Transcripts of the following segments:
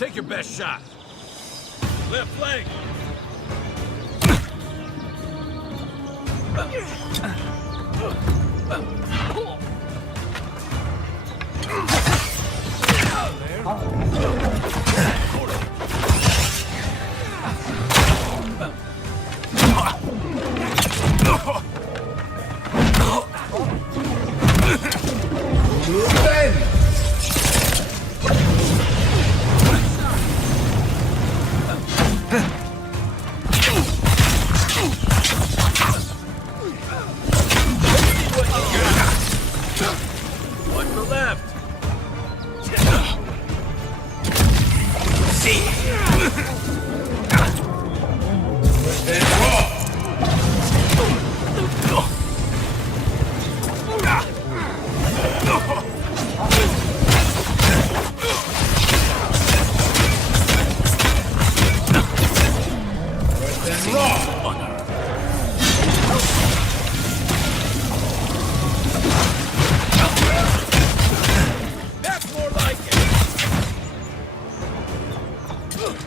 Take your best shot. Left flank. One to the left. That's more like it. Good one.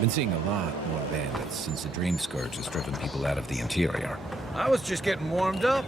Been seeing a lot more bandits since the Dream Scourge has driven people out of the interior. I was just getting warmed up.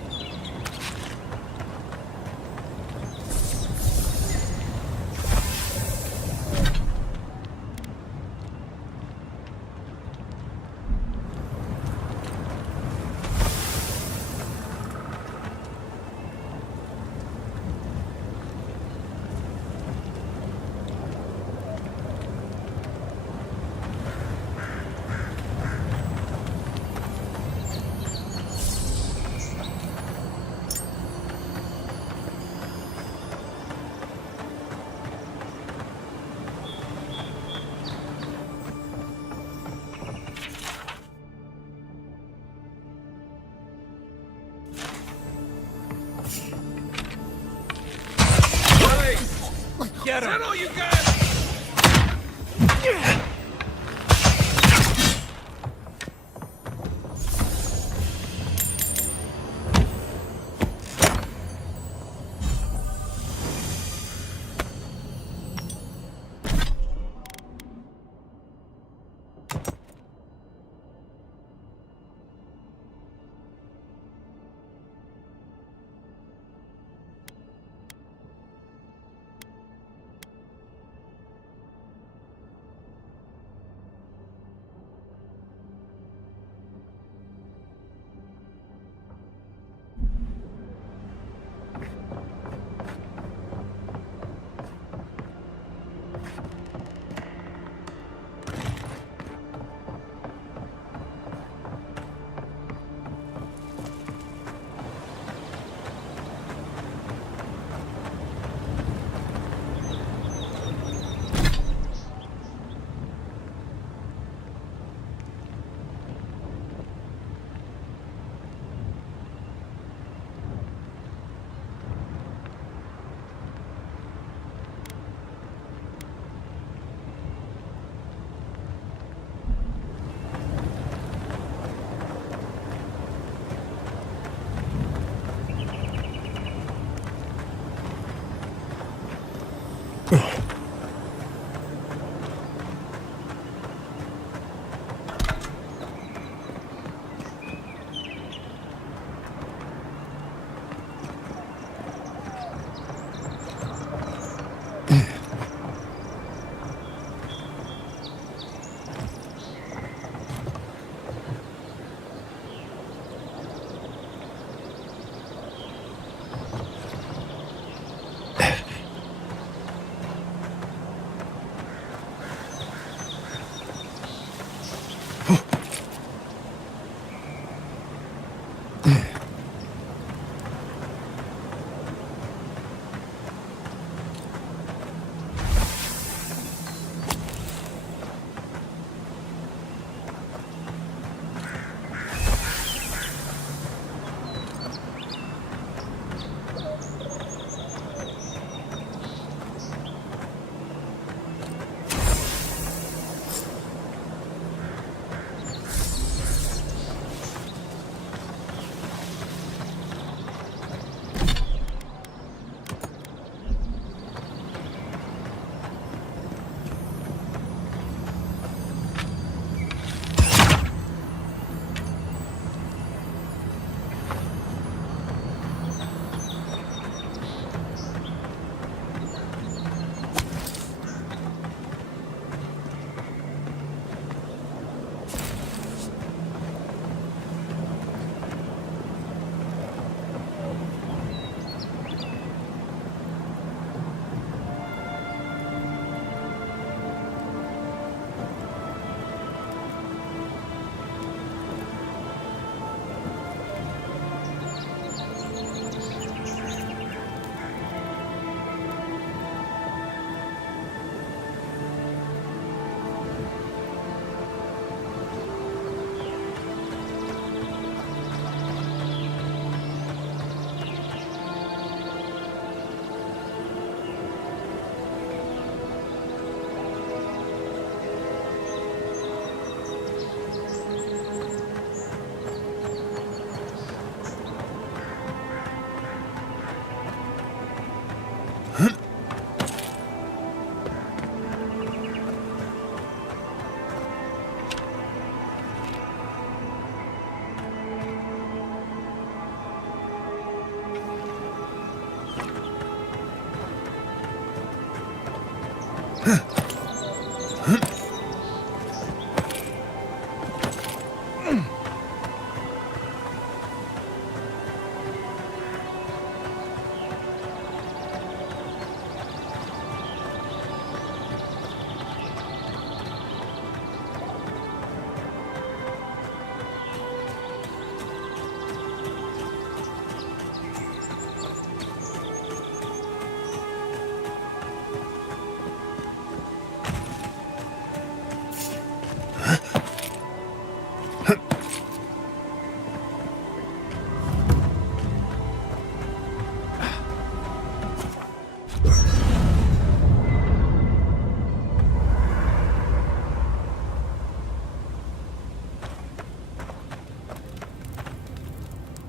Get him! Is that all you got?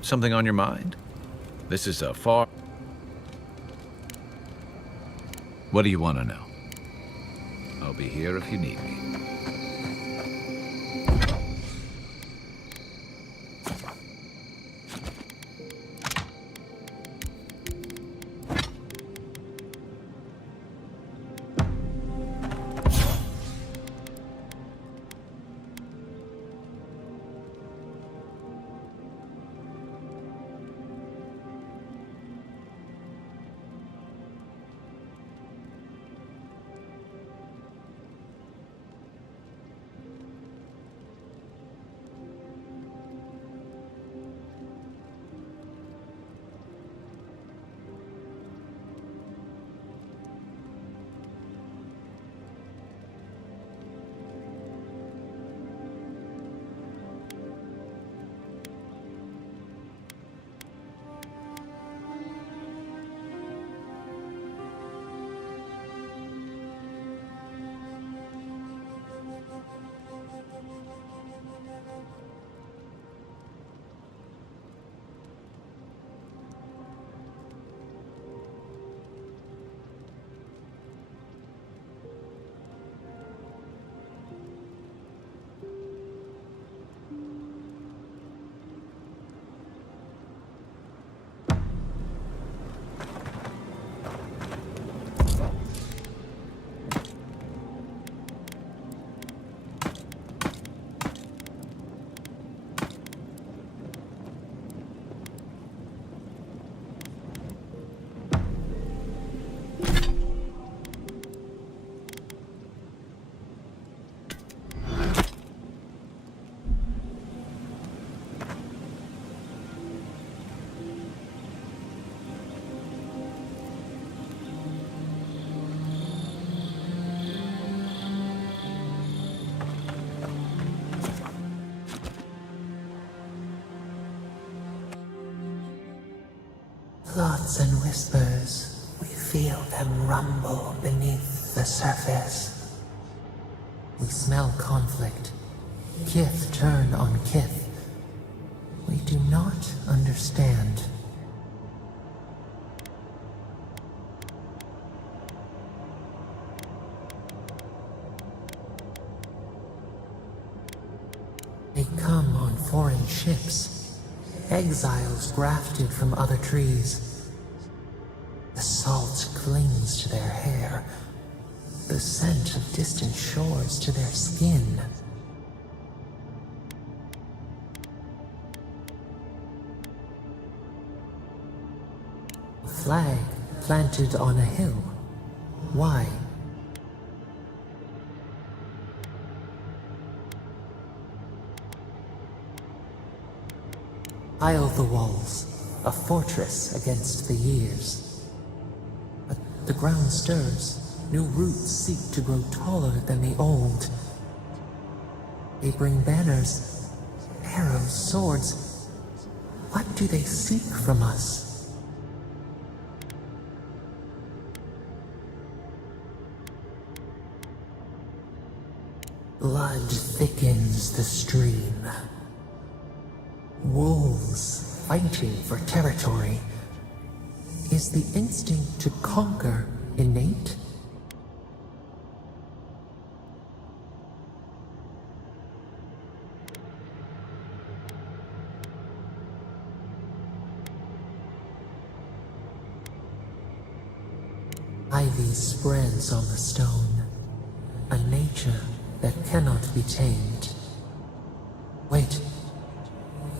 Something on your mind? This is a far... What do you want to know? I'll be here if you need me. Thoughts and whispers, we feel them rumble beneath the surface. We smell conflict, kith turn on kith. We do not understand. They come on foreign ships, exiles grafted from other trees. The salt clings to their hair, the scent of distant shores to their skin. A flag planted on a hill. Why? Pile the walls, a fortress against the years. But the ground stirs, new roots seek to grow taller than the old. They bring banners, arrows, swords. What do they seek from us? Blood thickens the stream. Wolves fighting for territory. Is the instinct to conquer innate? Ivy spreads on the stone, a nature that cannot be tamed. Wait,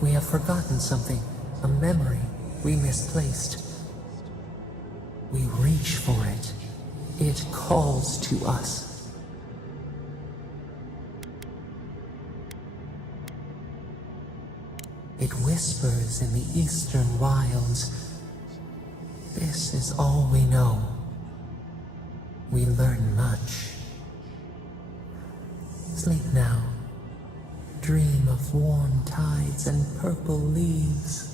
we have forgotten something, a memory we misplaced. We reach for it. It calls to us. It whispers in the eastern wilds. This is all we know. We learn much. Sleep now. Dream of warm tides and purple leaves.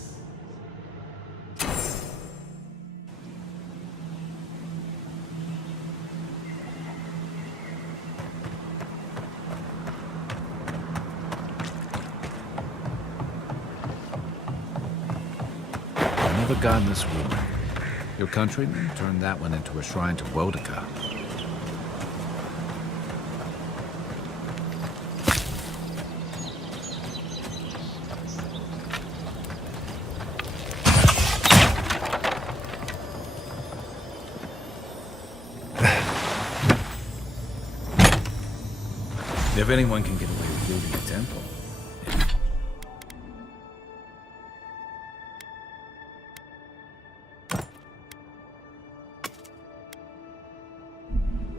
Another godless woman. Your countrymen turned that one into a shrine to Wodika. If anyone can get away with building a temple.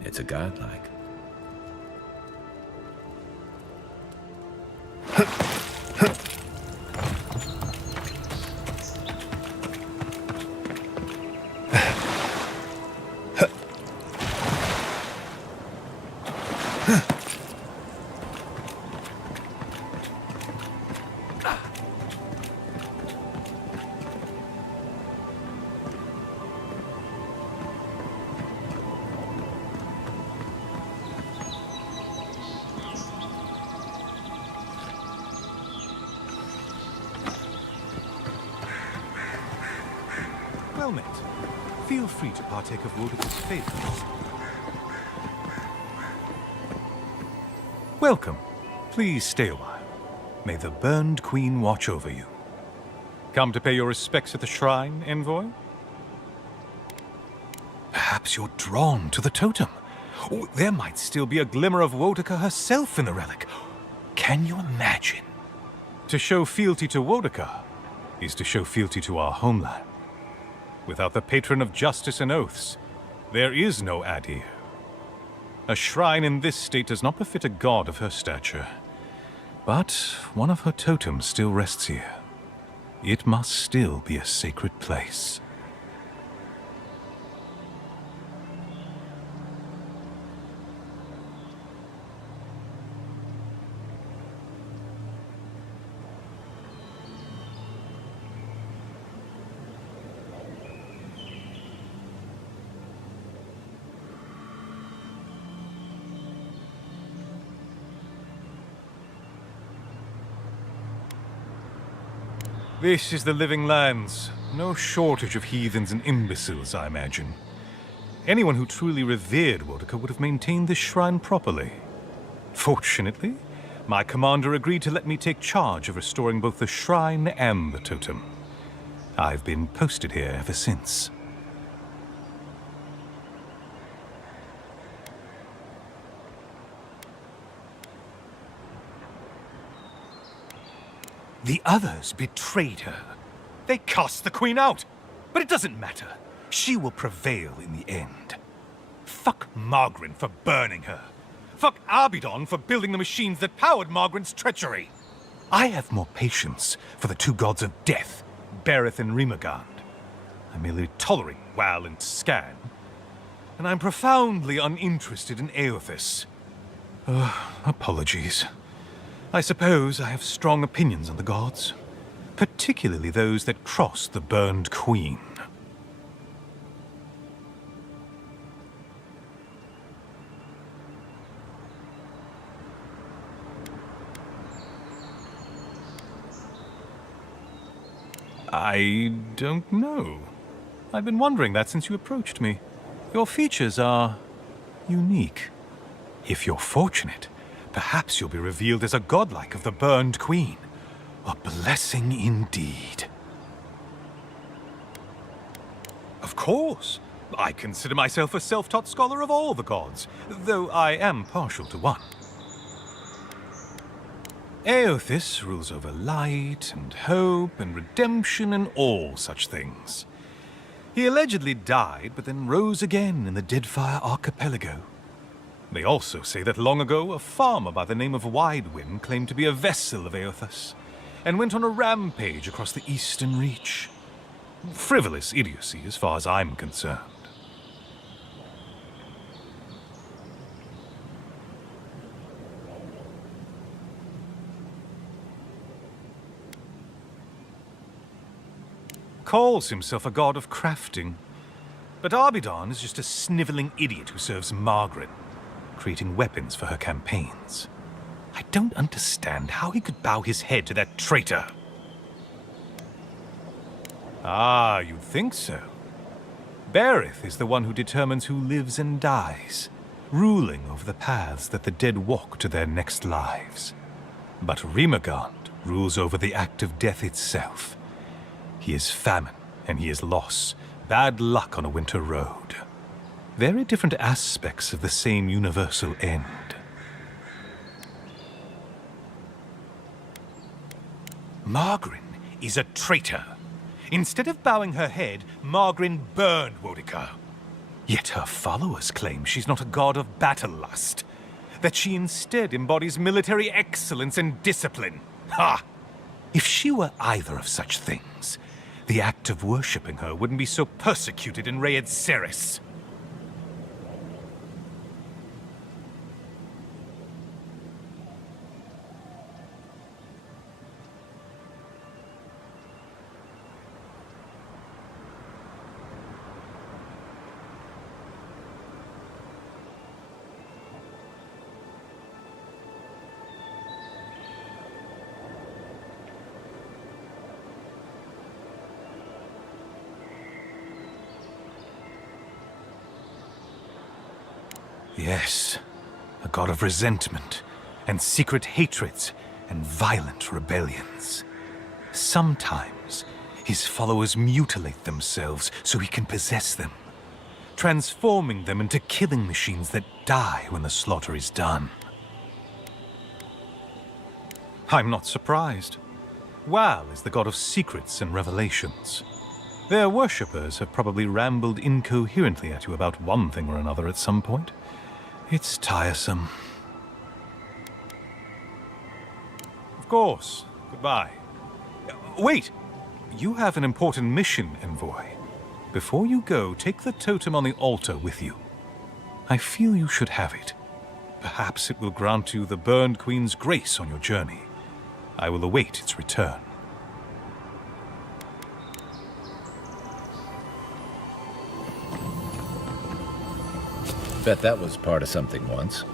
It's a godlike. Well met. Feel free to partake of Wodika's favors. Welcome. Please stay a while. May the Burned Queen watch over you. Come to pay your respects at the shrine, envoy? Perhaps you're drawn to the totem. Oh, there might still be a glimmer of Wodika herself in the relic. Can you imagine? To show fealty to Wodika is to show fealty to our homeland. Without the patron of justice and oaths, there is no Adir. A shrine in this state does not befit a god of her stature. But one of her totems still rests here. It must still be a sacred place. This is the Living Lands. No shortage of heathens and imbeciles, I imagine. Anyone who truly revered Wodika would have maintained this shrine properly. Fortunately, my commander agreed to let me take charge of restoring both the shrine and the totem. I've been posted here ever since. The others betrayed her. They cast the Queen out. But it doesn't matter. She will prevail in the end. Fuck Margaret for burning her. Fuck Abidon for building the machines that powered Margaret's treachery. I have more patience for the two gods of death, Bereth and Rimagand. I merely tolerate Wal and Scan. And I'm profoundly uninterested in Eothas. Apologies. I suppose I have strong opinions on the gods, particularly those that cross the Burned Queen. I don't know. I've been wondering that since you approached me. Your features are unique. If you're fortunate, perhaps you'll be revealed as a godlike of the Burned Queen. A blessing indeed. Of course. I consider myself a self-taught scholar of all the gods, though I am partial to one. Eothas rules over light and hope and redemption and all such things. He allegedly died, but then rose again in the Deadfire Archipelago. They also say that long ago, a farmer by the name of Widewind claimed to be a vessel of Eothas, and went on a rampage across the Eastern Reach. Frivolous idiocy, as far as I'm concerned. Calls himself a god of crafting, but Abidon is just a sniveling idiot who serves Margaret, creating weapons for her campaigns. I don't understand how he could bow his head to that traitor. Ah, you'd think so. Berith is the one who determines who lives and dies, ruling over the paths that the dead walk to their next lives. But Rimagond rules over the act of death itself. He is famine, and he is loss, bad luck on a winter road. Very different aspects of the same universal end. Margarin is a traitor. Instead of bowing her head, Margarin burned Wodica. Yet her followers claim she's not a god of battle lust, that she instead embodies military excellence and discipline. Ha! If she were either of such things, the act of worshipping her wouldn't be so persecuted in Rayed Ceres. Yes, a god of resentment, and secret hatreds, and violent rebellions. Sometimes, his followers mutilate themselves so he can possess them, transforming them into killing machines that die when the slaughter is done. I'm not surprised. Wal is the god of secrets and revelations. Their worshippers have probably rambled incoherently at you about one thing or another at some point. It's tiresome. Of course. Goodbye. Wait! You have an important mission, Envoy. Before you go, take the totem on the altar with you. I feel you should have it. Perhaps it will grant you the Burned Queen's grace on your journey. I will await its return. Bet that was part of something once.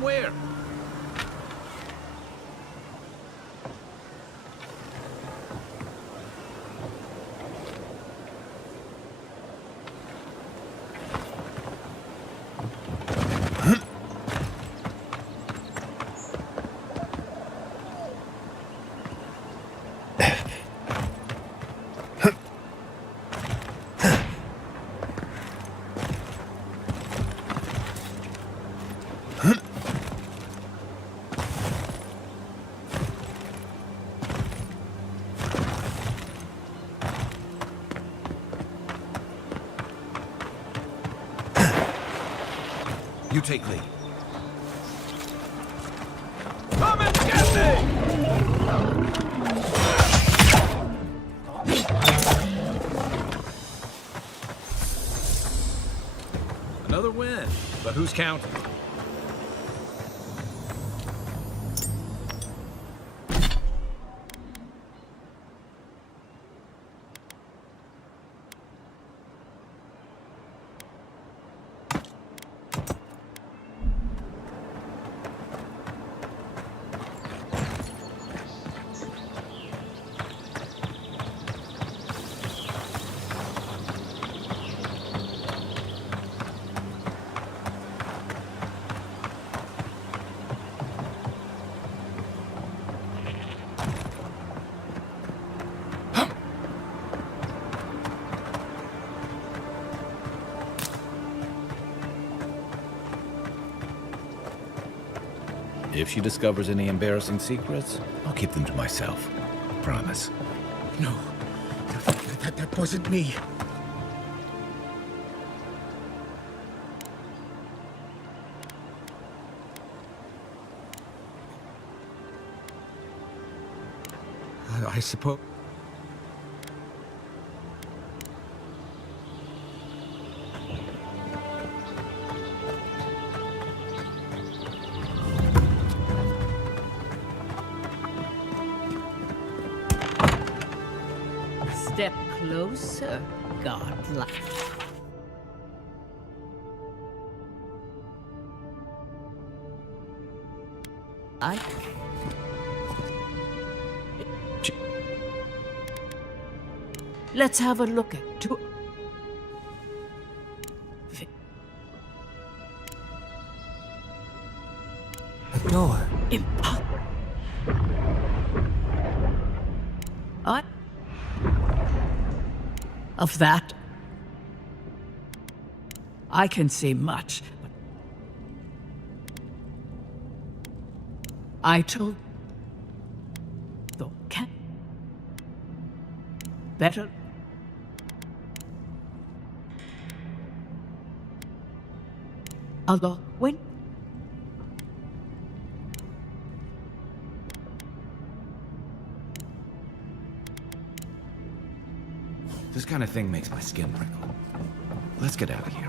From where? You take lead. Come and get me! Another win, but who's counting? If she discovers any embarrassing secrets, I'll keep them to myself. Promise. No, that wasn't me. I suppose. Step closer, godlike. Let's have a look at two. A door. Impossible. Of that, I can see much. But I told, though can better. Although when This kind of thing makes my skin prickle. Let's get out of here.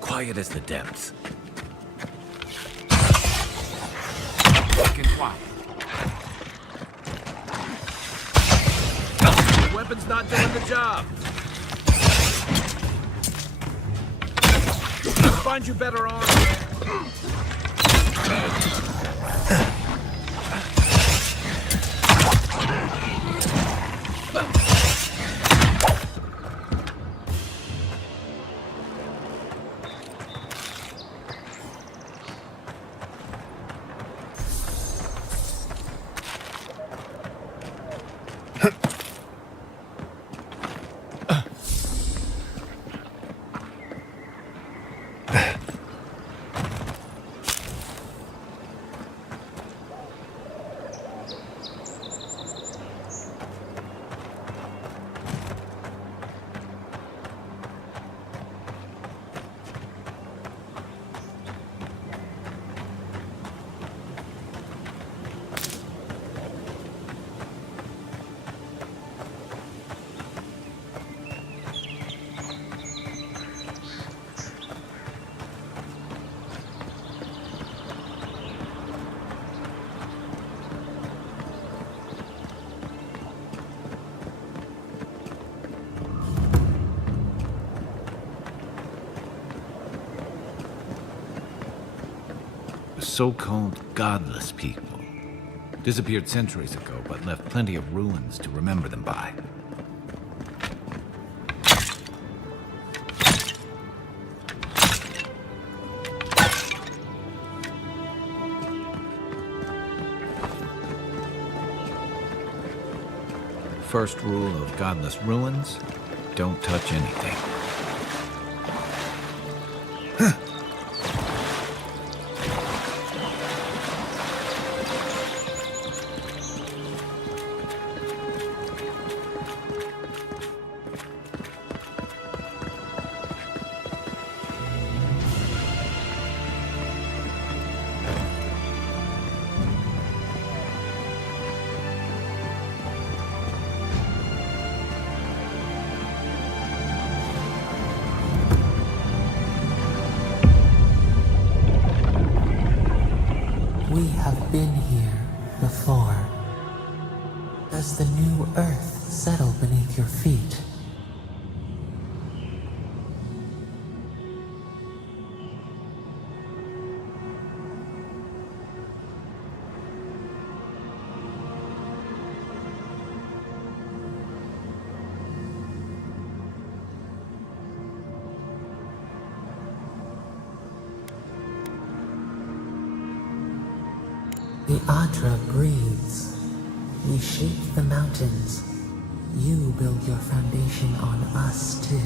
Quiet as the depths. Fucking quiet. The weapon's not doing the job. Find you better armor. so-called godless people. Disappeared centuries ago, but left plenty of ruins to remember them by. First rule of godless ruins, don't touch anything. We have been here before. Does the new earth settle beneath your feet? The Adra breathes. We shake the mountains. You build your foundation on us too.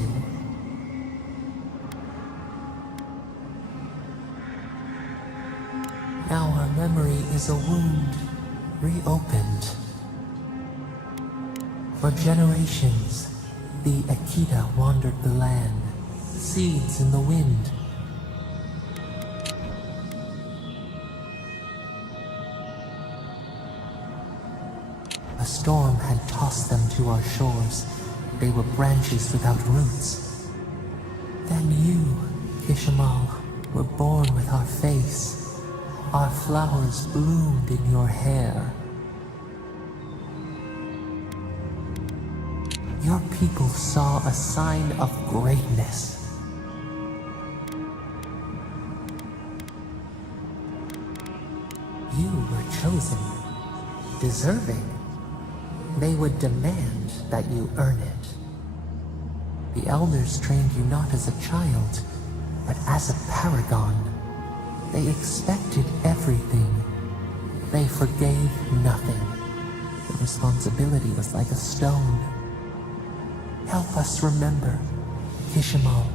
Now our memory is a wound reopened. For generations, the Akita wandered the land, seeds in the wind. A storm had tossed them to our shores. They were branches without roots. Then you, Kishimal, were born with our face. Our flowers bloomed in your hair. Your people saw a sign of greatness. You were chosen, deserving. They would demand that you earn it. The elders trained you not as a child, but as a paragon. They expected everything. They forgave nothing. The responsibility was like a stone. Help us remember, Kishimal.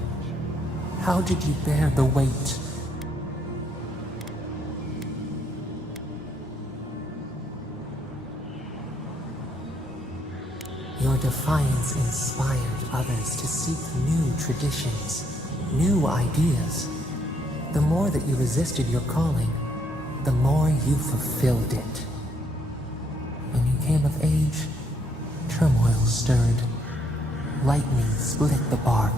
How did you bear the weight? Your defiance inspired others to seek new traditions, new ideas. The more that you resisted your calling, the more you fulfilled it. When you came of age, turmoil stirred. Lightning split the bark.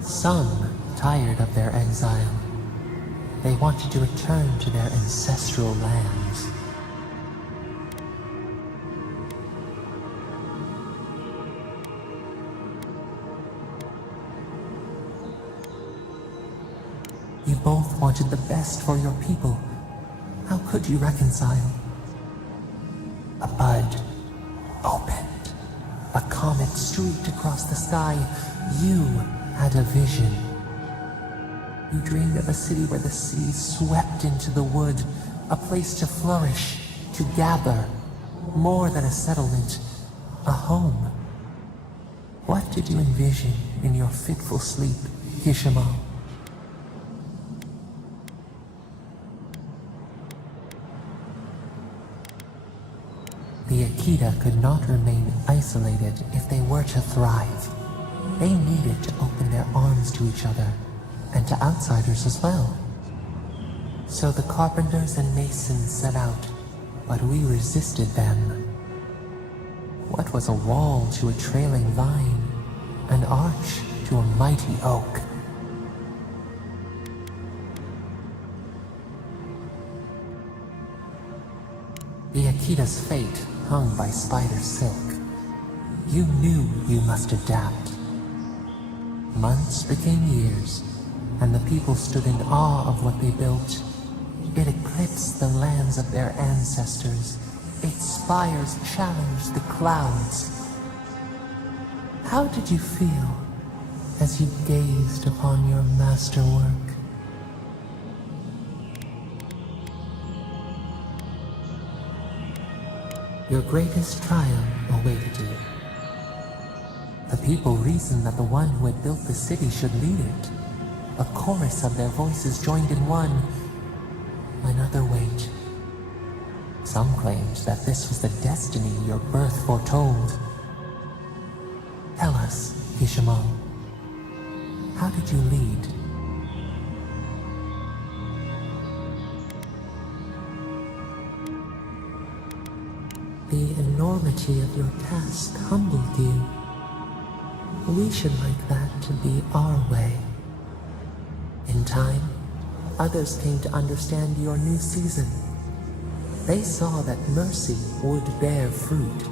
Some tired of their exile. They wanted to return to their ancestral lands. You both wanted the best for your people. How could you reconcile? A bud opened. A comet streaked across the sky. You had a vision. You dreamed of a city where the sea swept into the wood, a place to flourish, to gather, more than a settlement, a home. What did you envision in your fitful sleep, Kishimal? The Akita could not remain isolated if they were to thrive. They needed to open their arms to each other, and to outsiders as well. So the carpenters and masons set out, but we resisted them. What was a wall to a trailing vine, an arch to a mighty oak? The Akita's fate hung by spider silk. You knew you must adapt. Months became years, and the people stood in awe of what they built. It eclipsed the lands of their ancestors. Its spires challenged the clouds. How did you feel as you gazed upon your masterwork? Your greatest triumph awaited you. The people reasoned that the one who had built the city should lead it. A chorus of their voices joined in one. Another wait. Some claimed that this was the destiny your birth foretold. Tell us, Ishmael, how did you lead? The enormity of your task humbled you. We should like that to be our way. In time, others came to understand your new season. They saw that mercy would bear fruit,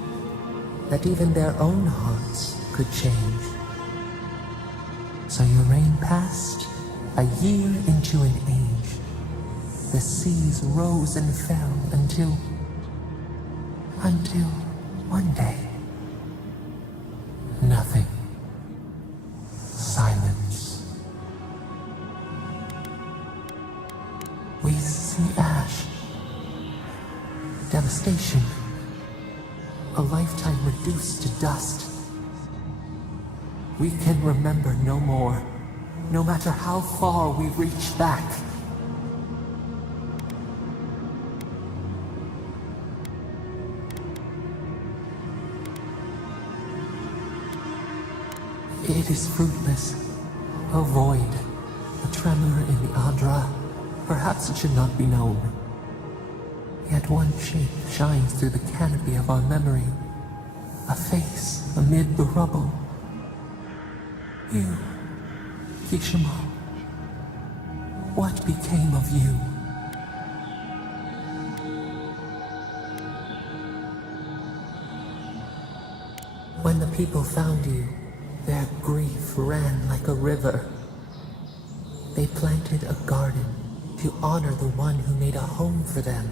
that even their own hearts could change. So your reign passed, a year into an age. The seas rose and fell until one day, nothing. Silence. We see ash, devastation, a lifetime reduced to dust. We can remember no more, no matter how far we reach back. It is fruitless, a void, a tremor in the Adra. Perhaps it should not be known. Yet one shape shines through the canopy of our memory, a face amid the rubble. You, Kishima, what became of you? When the people found you, their grief ran like a river. They planted a garden to honor the one who made a home for them.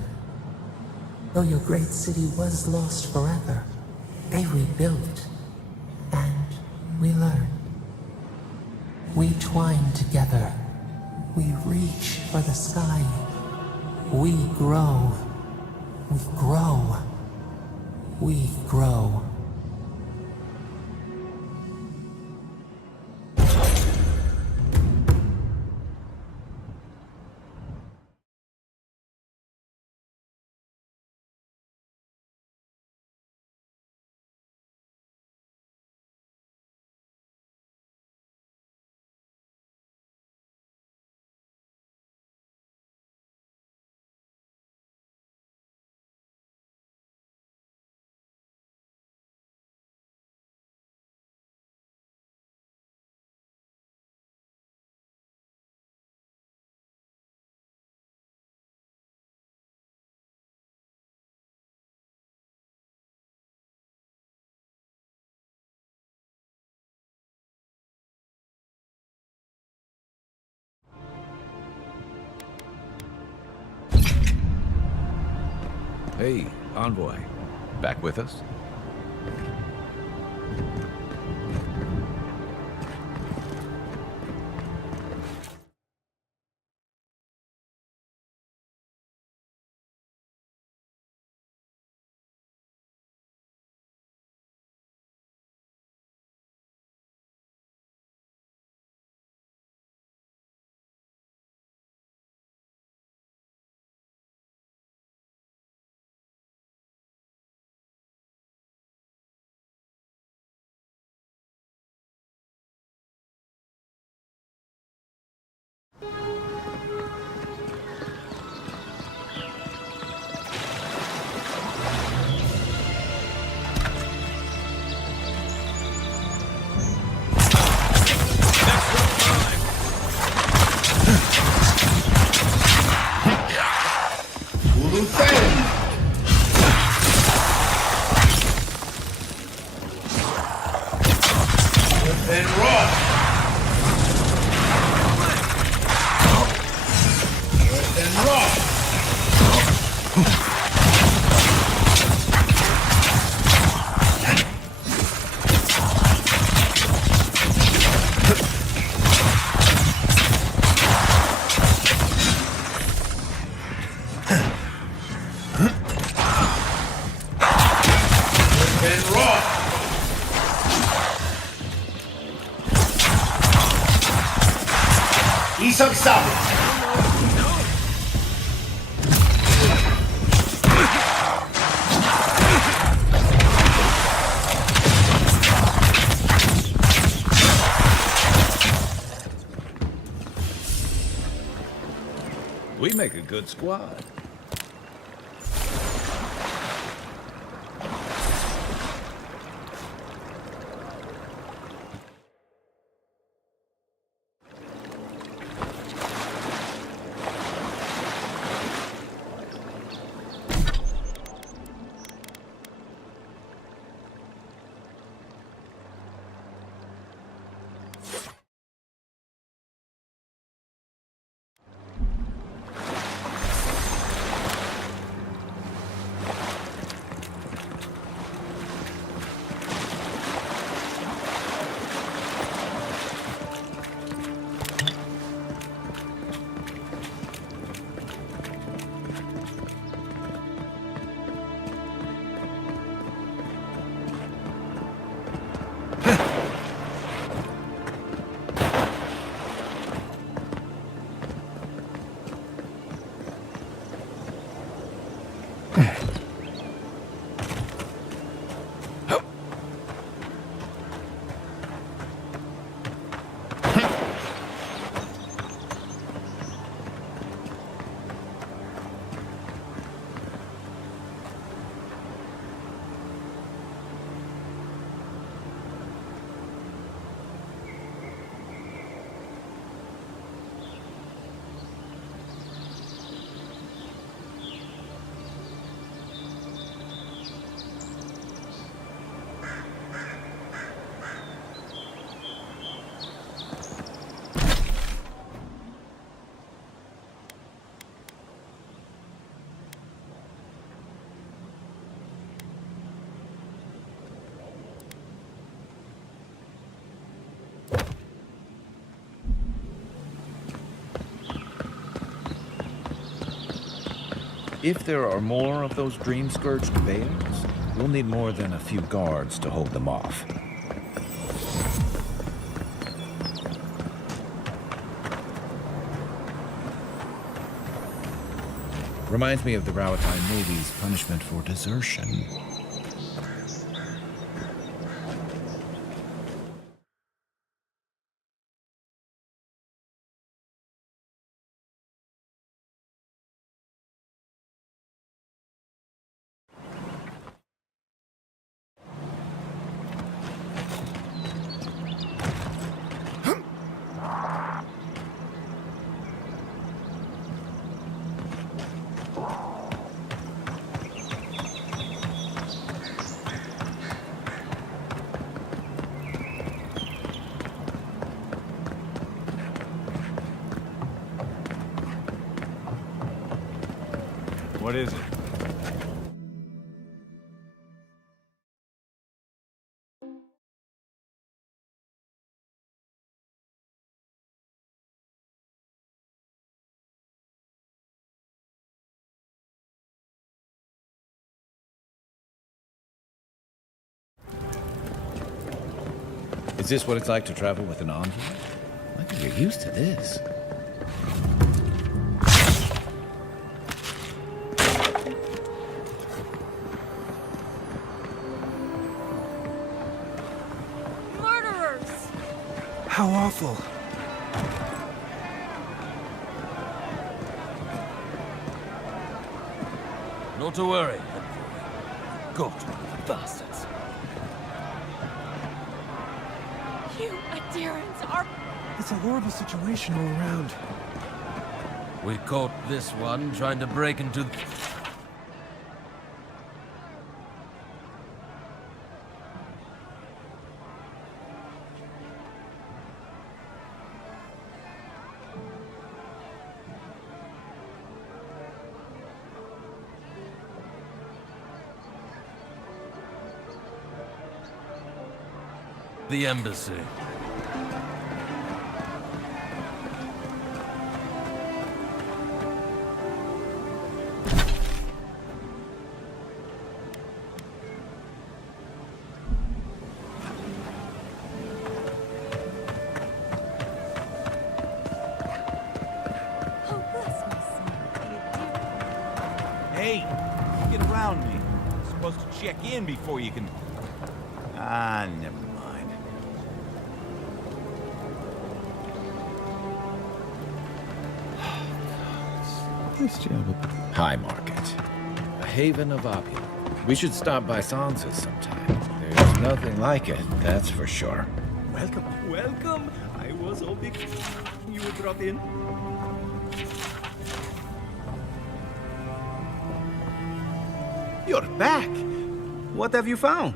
Though your great city was lost forever, they rebuilt, and we learned. We twine together. We reach for the sky. We grow. We grow. We grow. Hey, envoy. Back with us? We make a good squad. If there are more of those dream-scourged bears, we'll need more than a few guards to hold them off. Reminds me of the Rawatai Navy's punishment for desertion. What is it? Is this what it's like to travel with an envoy? I think you're used to this. How awful. Not to worry. God, bastards. You Adherents are... It's a horrible situation all around. We caught this one trying to break into... the embassy. get around me? You're supposed to check in before you can... Ah, never mind. Nice job. High Market. A haven of opulence. We should stop by Sansa's sometime. There's nothing like it, that's for sure. Welcome, welcome. I was hoping you would drop in. You're back. What have you found?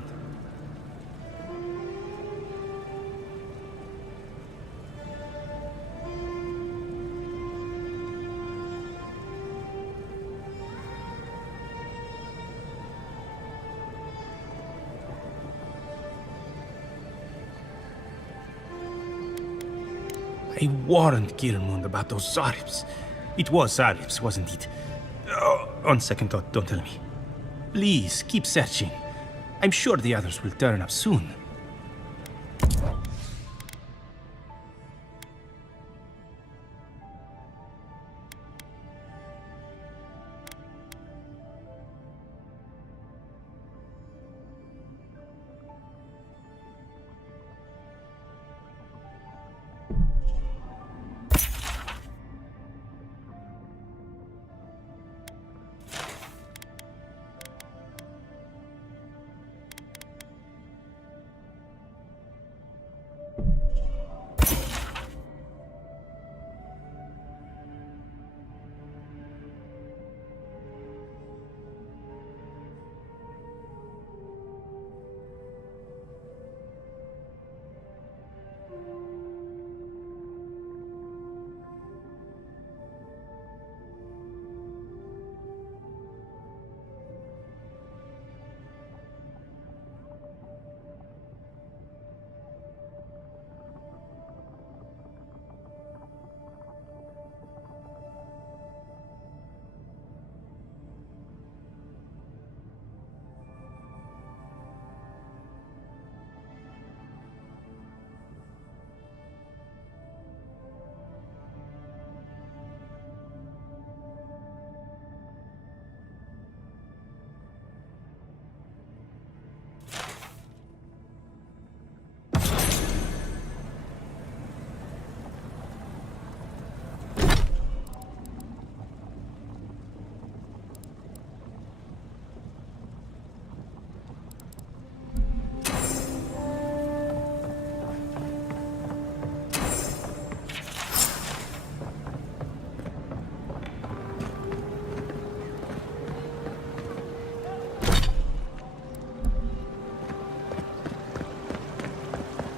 I warned Gilmund about those Zaribs. It was Zaribs, wasn't it? Oh, on second thought, don't tell me. Please, keep searching. I'm sure the others will turn up soon.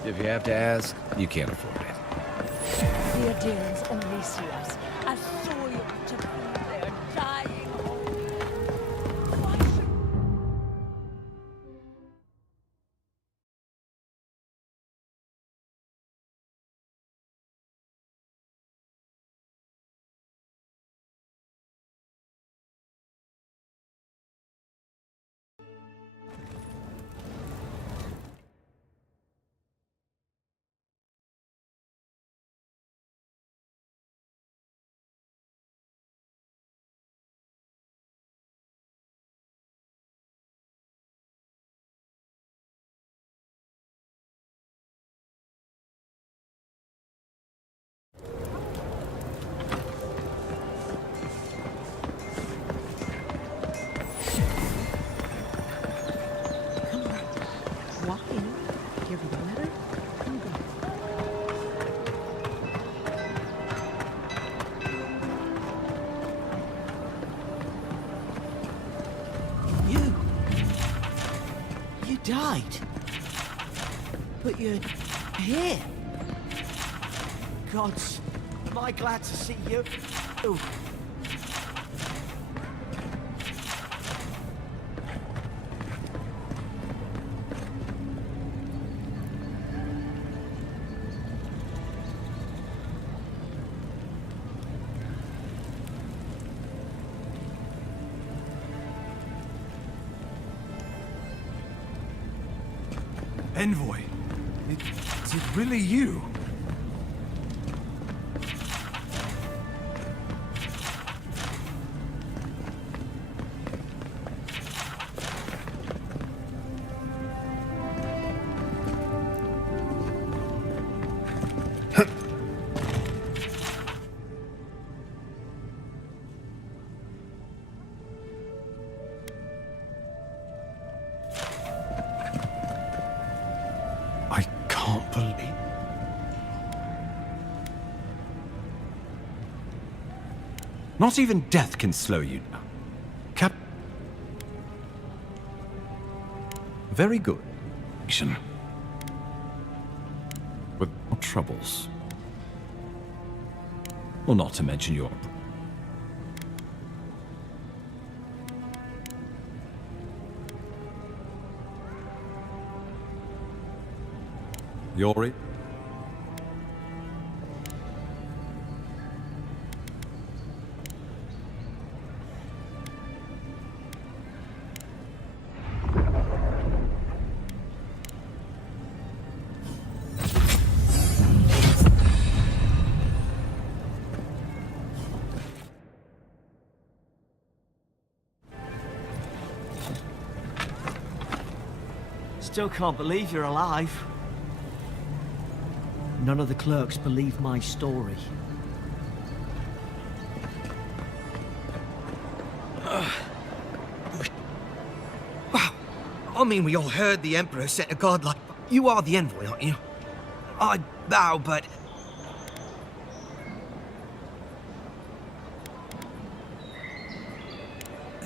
If you have to ask, you can't afford it. The Adirans only see us as soil to feed their dying hope. Why should Walk in, give her the letter, and go. You died. But you're here. Gods, am I glad to see you? Oh. Envoy, is it really you? Not even death can slow you down. Very good. With troubles. Well, not to mention your... Yori? Still can't believe you're alive. None of the clerks believe my story. Wow. I mean, we all heard the Emperor sent a god like... You are the envoy, aren't you? I bow, but...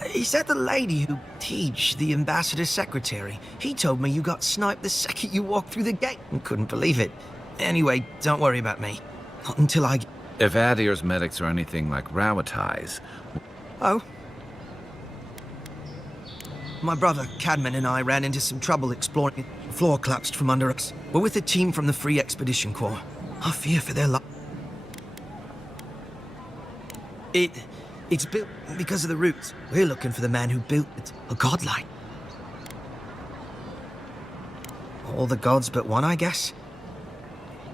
He said the lady who teach the ambassador's secretary. He told me you got sniped the second you walked through the gate and couldn't believe it. Anyway, don't worry about me. Not until I... If Adir's medics are anything like Rawatais... Oh? My brother, Cadman, and I ran into some trouble exploring it. The floor collapsed from under us. We're with a team from the Free Expedition Corps. I fear for their life. It's built because of the roots. We're looking for the man who built it. A godlike. All the gods but one, I guess.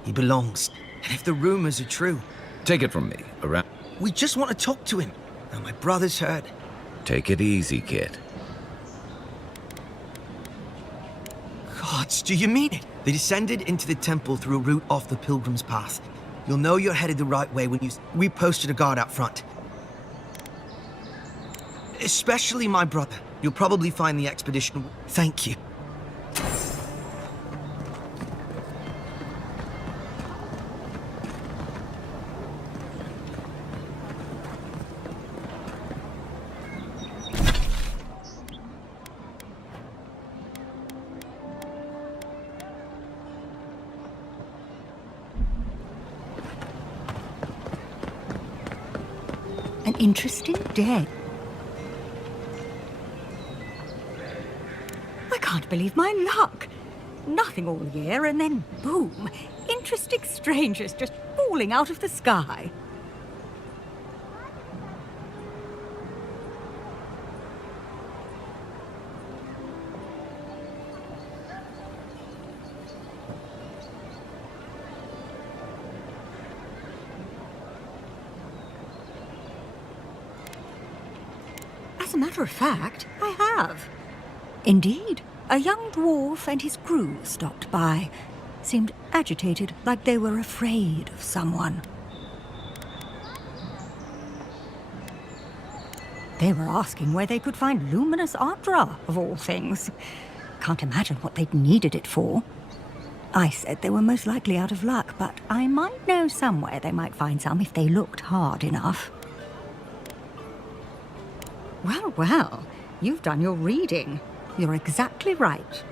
He belongs. And if the rumors are true... Take it from me, around... We just want to talk to him. Now my brother's heard. Take it easy, kid. Gods, do you mean it? They descended into the temple through a route off the Pilgrim's Path. You'll know you're headed the right way when you... We posted a guard out front. Especially my brother. You'll probably find the expedition... Thank you. An interesting day. I can't believe my luck. Nothing all year, and then boom, interesting strangers just falling out of the sky. As a matter of fact, I have. Indeed, a young dwarf and his crew stopped by. Seemed agitated, like they were afraid of someone. They were asking where they could find luminous Ardra, of all things. Can't imagine what they'd needed it for. I said they were most likely out of luck, but I might know somewhere they might find some if they looked hard enough. Well, well, you've done your reading. You're exactly right.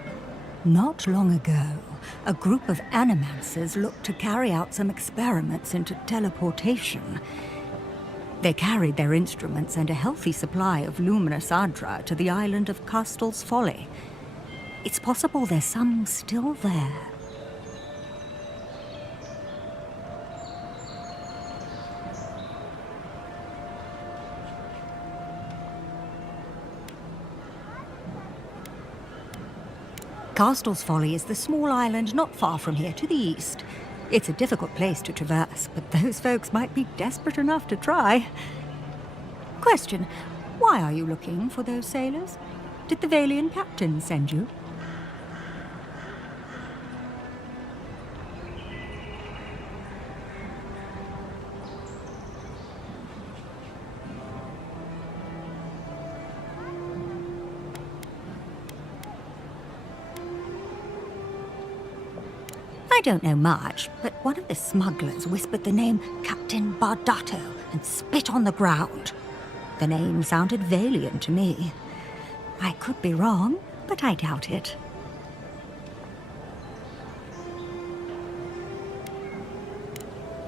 Not long ago, a group of animancers looked to carry out some experiments into teleportation. They carried their instruments and a healthy supply of luminous Ardra to the island of Castel's Folly. It's possible there's some still there. Castel's Folly is the small island not far from here to the east. It's a difficult place to traverse, but those folks might be desperate enough to try. Question, why are you looking for those sailors? Did the Valian captain send you? I don't know much, but one of the smugglers whispered the name Captain Bardato and spit on the ground. The name sounded Valiant to me. I could be wrong, but I doubt it.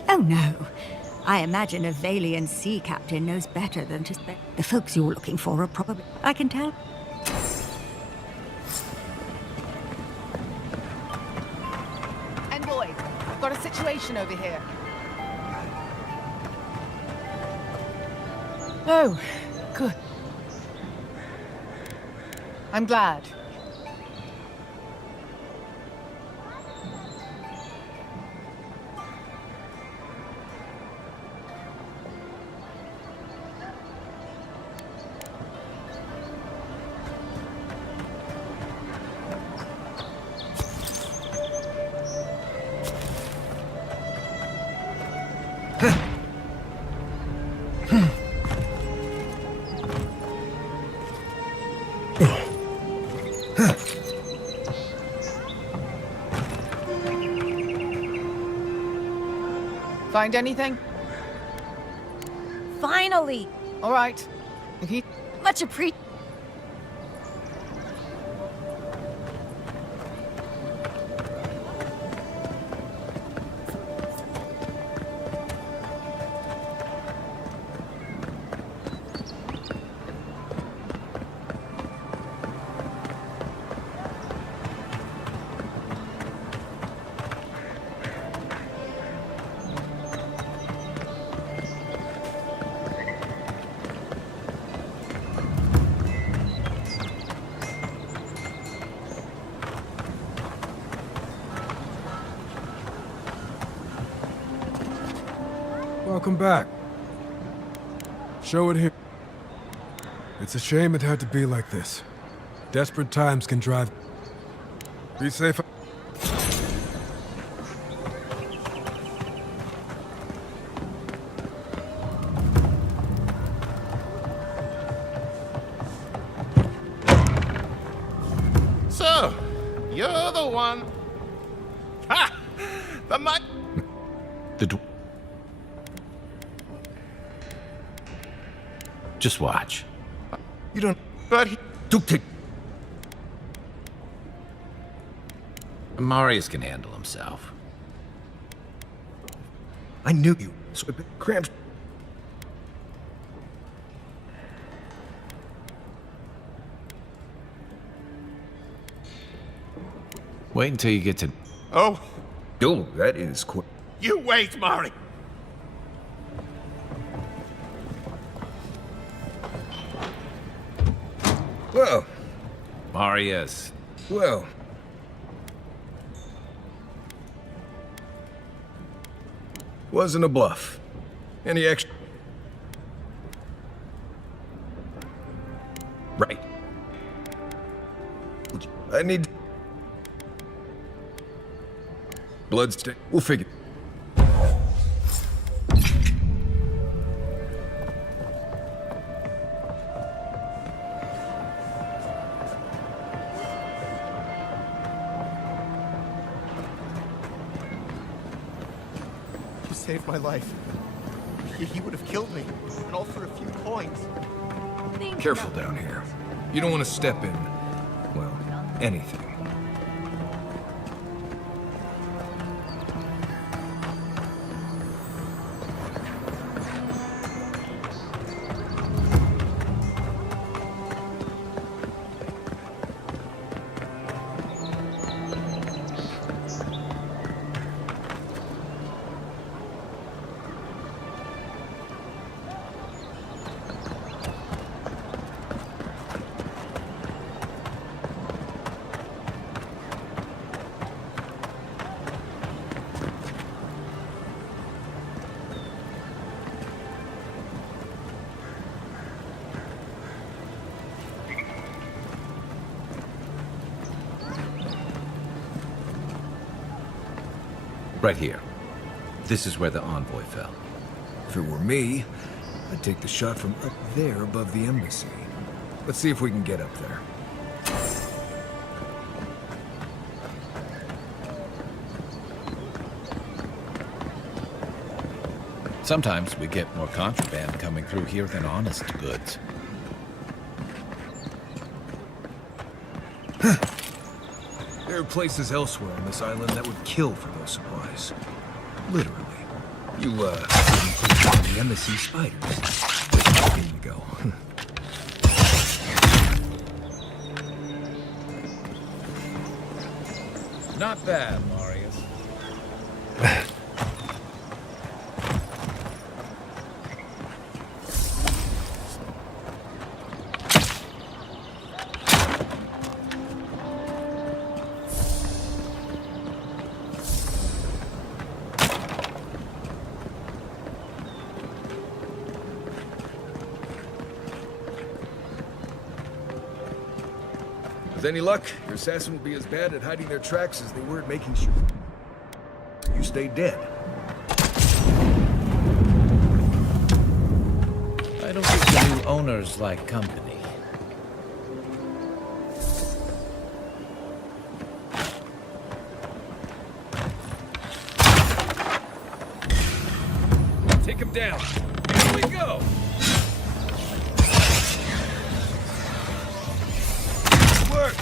Oh no. I imagine a Valian sea captain knows better than to spec. The folks you're looking for are probably... I can tell. Envoy, I've got a situation over here. Oh, good. I'm glad. Find anything? Finally! All right. If he... Much appreciated. Welcome back. Show it here. It's a shame it had to be like this. Desperate times can drive... Be safe. So, you're the one. Ha! The mic. Just watch. You don't. But he. Marius can handle himself. I knew you. So cramps. Wait until you get to... Oh. Oh, that is quick. You wait, Mari. Well. Marius. Well. Wasn't a bluff. Any extra... Right. I need... Bloodstain. We'll figure... You saved my life. He would have killed me. And all for a few coins. Careful down here. You don't want to step in... well, anything. Right here. This is where the envoy fell. If it were me, I'd take the shot from up there above the embassy. Let's see if we can get up there. Sometimes we get more contraband coming through here than honest goods. There are places elsewhere on this island that would kill for those supplies. Literally. You, include the embassy spiders. Here you go. Not bad, Marius. With any luck, your assassin will be as bad at hiding their tracks as they were at making sure you stay dead. I don't think the new owners like company. Take him down. Here we go. Work.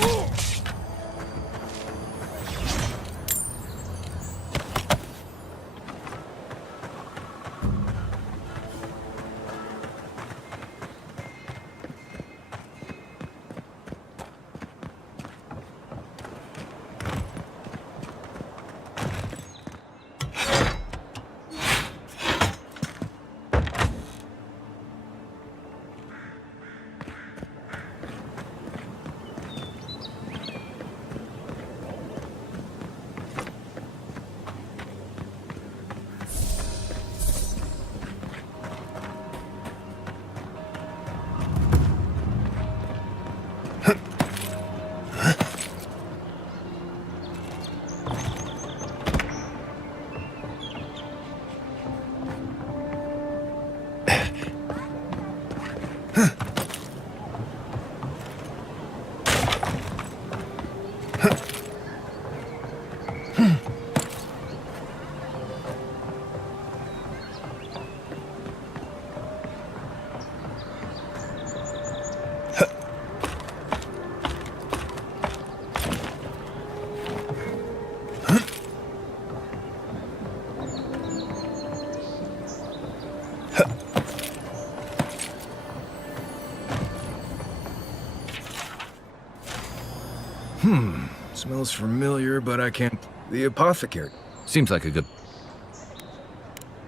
Smells familiar, but I can't... The apothecary. Seems like a good...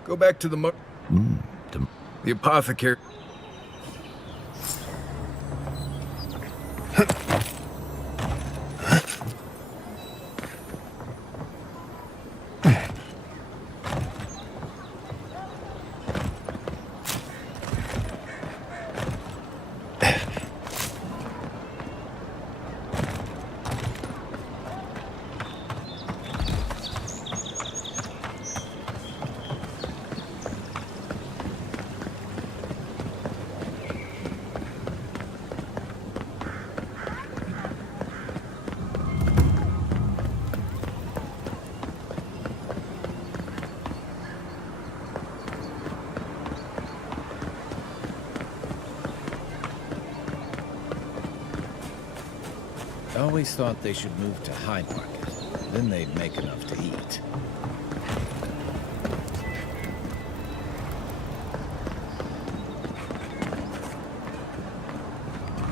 Go back to the The apothecary. I always thought they should move to High Market. Then they'd make enough to eat.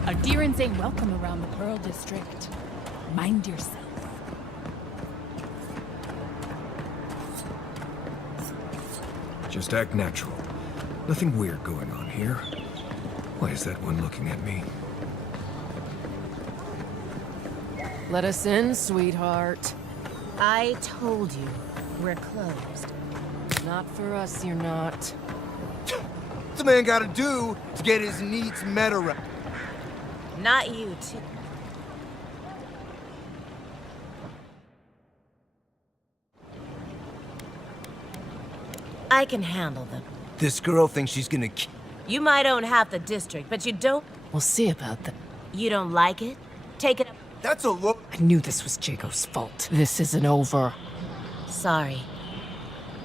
Adherents ain't welcome around the Pearl District. Mind yourself. Just act natural. Nothing weird going on here. Why is that one looking at me? Let us in, sweetheart. I told you, we're closed. Not for us, you're not. What's a man gotta do to get his needs met around? Not you, too. I can handle them. This girl thinks she's gonna You might own half the district, but you don't... We'll see about that. You don't like it? Take it up. That's a look. I knew this was Jago's fault. This isn't over. Sorry.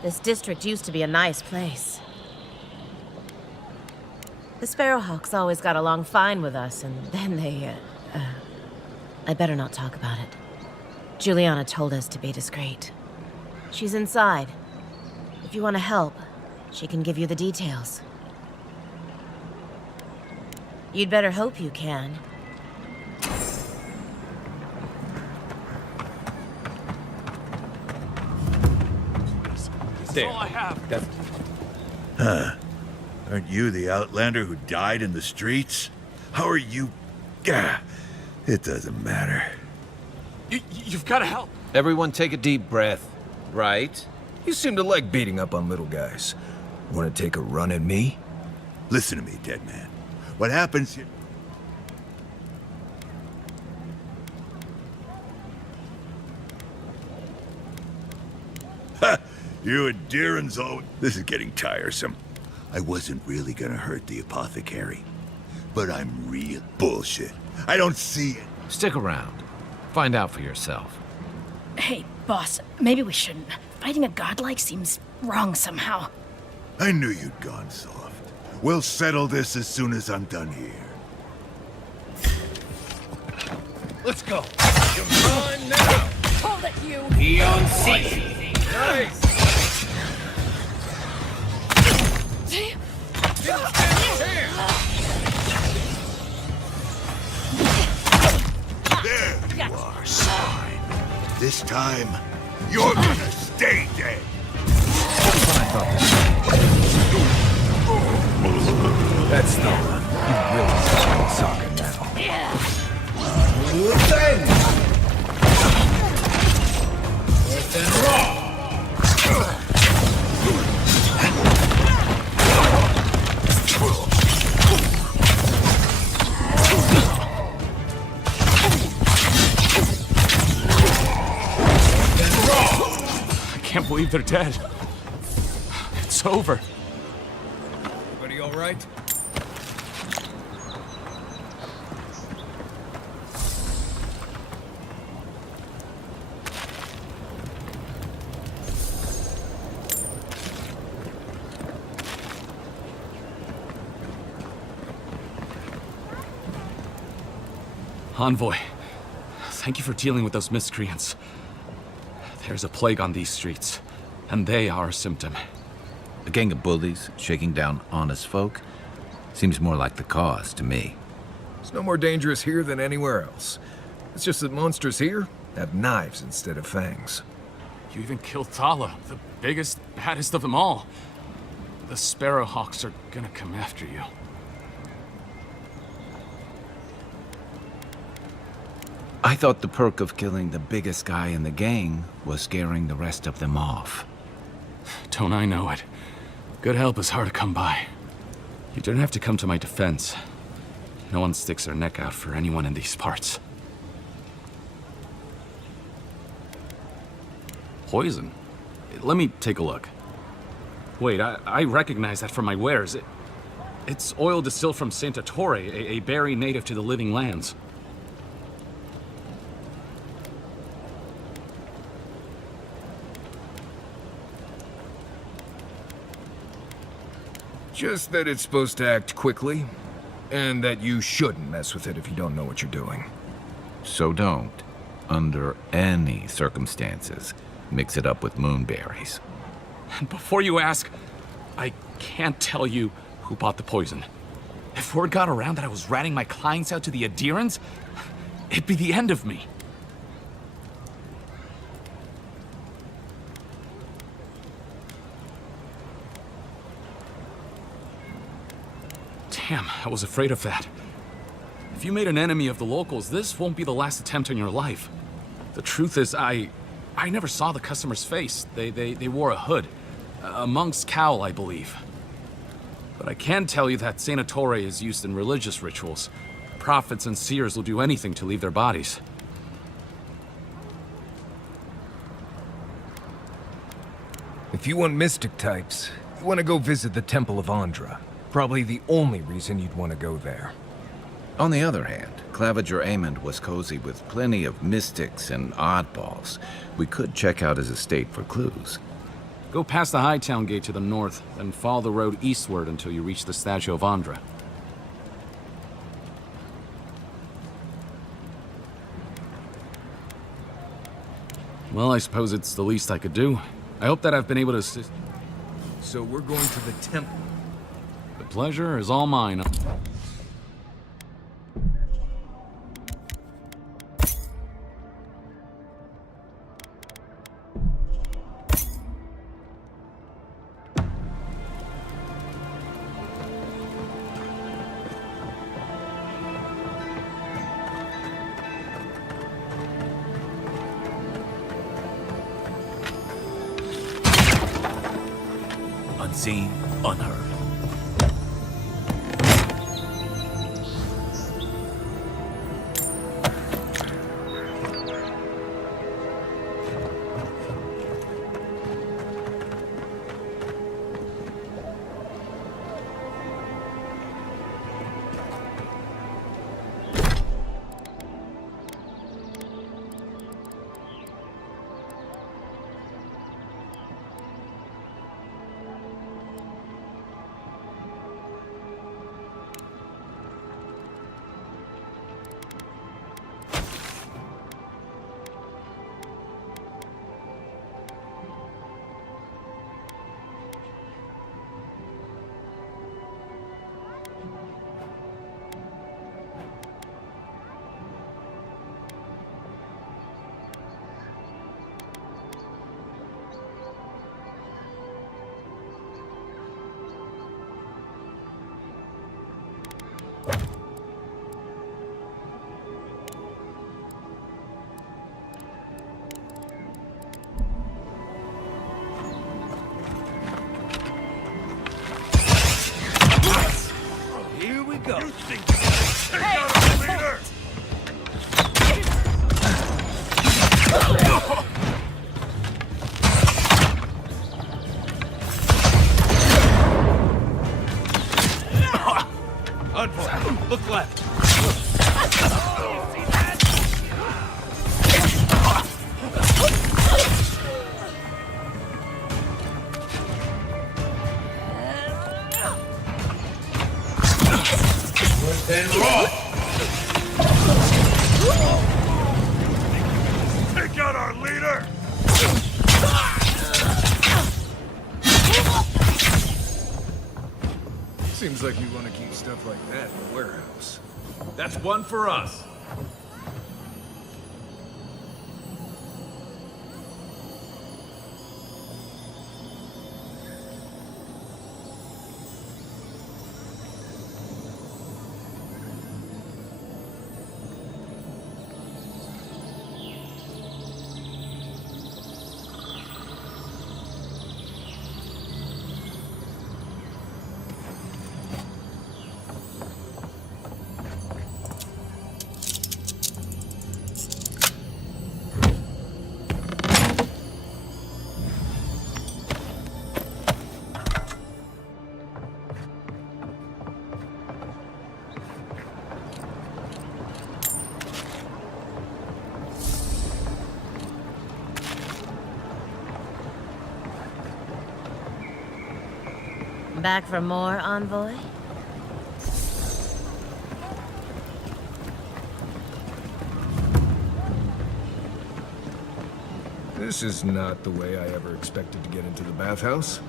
This district used to be a nice place. The Sparrowhawks always got along fine with us, and then they, I better not talk about it. Juliana told us to be discreet. She's inside. If you want to help, she can give you the details. You'd better hope you can. There. All I have. That's... Huh. Aren't you the outlander who died in the streets? How are you... Gah. It doesn't matter. You've got to help. Everyone take a deep breath. Right? You seem to like beating up on little guys. Want to take a run at me? Listen to me, dead man. What happens here... Ha! You and Deeran's all... This is getting tiresome. I wasn't really gonna hurt the apothecary. But I'm real bullshit. I don't see it. Stick around. Find out for yourself. Hey, boss, maybe we shouldn't. Fighting a godlike seems wrong somehow. I knew you'd gone soft. We'll settle this as soon as I'm done here. Let's go. You're mine now. Hold it, you! Beyond sea. Nice. There you are, swine. This time, you're gonna stay dead. That's the one. You really suck now. I can't believe they're dead. It's over. Everybody all right? Envoy, thank you for dealing with those miscreants. There's a plague on these streets, and they are a symptom. A gang of bullies shaking down honest folk? Seems more like the cause to me. It's no more dangerous here than anywhere else. It's just that monsters here have knives instead of fangs. You even killed Thala, the biggest, baddest of them all. The Sparrowhawks are gonna come after you. I thought the perk of killing the biggest guy in the gang was scaring the rest of them off. Don't I know it? Good help is hard to come by. You don't have to come to my defense. No one sticks their neck out for anyone in these parts. Poison? Let me take a look. Wait, I recognize that from my wares. It's oil distilled from Santa Torre, a berry native to the Living Lands. Just that it's supposed to act quickly, and that you shouldn't mess with it if you don't know what you're doing. So don't, under any circumstances, mix it up with moonberries. And before you ask, I can't tell you who bought the poison. If word got around that I was ratting my clients out to the Adherents, it'd be the end of me. Damn, I was afraid of that. If you made an enemy of the locals, this won't be the last attempt in your life. The truth is, I never saw the customer's face. They wore a hood. A monk's cowl, I believe. But I can tell you that Santa Torre is used in religious rituals. Prophets and seers will do anything to leave their bodies. If you want mystic types, you want to go visit the Temple of Andra. Probably the only reason you'd want to go there. On the other hand, Claviger Amond was cozy with plenty of mystics and oddballs. We could check out his estate for clues. Go past the Hightown Gate to the north, then follow the road eastward until you reach the statue of Andra. Well, I suppose it's the least I could do. I hope that I've been able to assist. So we're going to the temple. The pleasure is all mine. Unseen, unheard. Here we go. Envoy, look left. Then roll. Take out our leader! Seems like you want to keep stuff like that in the warehouse. That's one for us. Back for more, Envoy? This is not the way I ever expected to get into the bathhouse.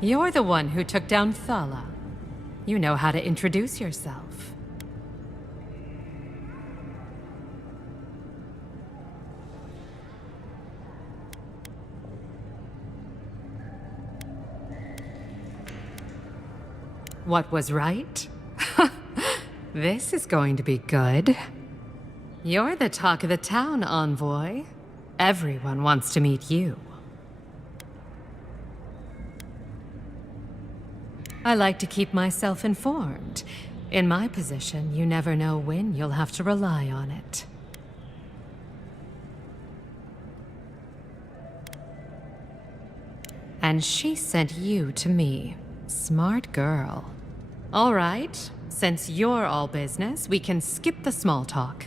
You're the one who took down Thala. You know how to introduce yourself. What was right? This is going to be good. You're the talk of the town, Envoy. Everyone wants to meet you. I like to keep myself informed. In my position, you never know when you'll have to rely on it. And she sent you to me. Smart girl. All right, since you're all business, we can skip the small talk.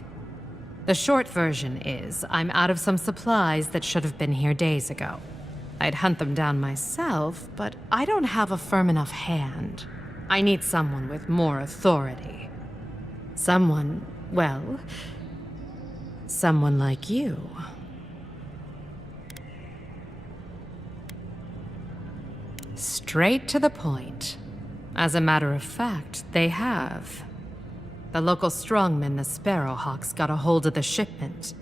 The short version is, I'm out of some supplies that should have been here days ago. I'd hunt them down myself, but I don't have a firm enough hand. I need someone with more authority. Someone, well, someone like you. Straight to the point. As a matter of fact, they have. The local strongmen, the Sparrowhawks, got a hold of the shipment.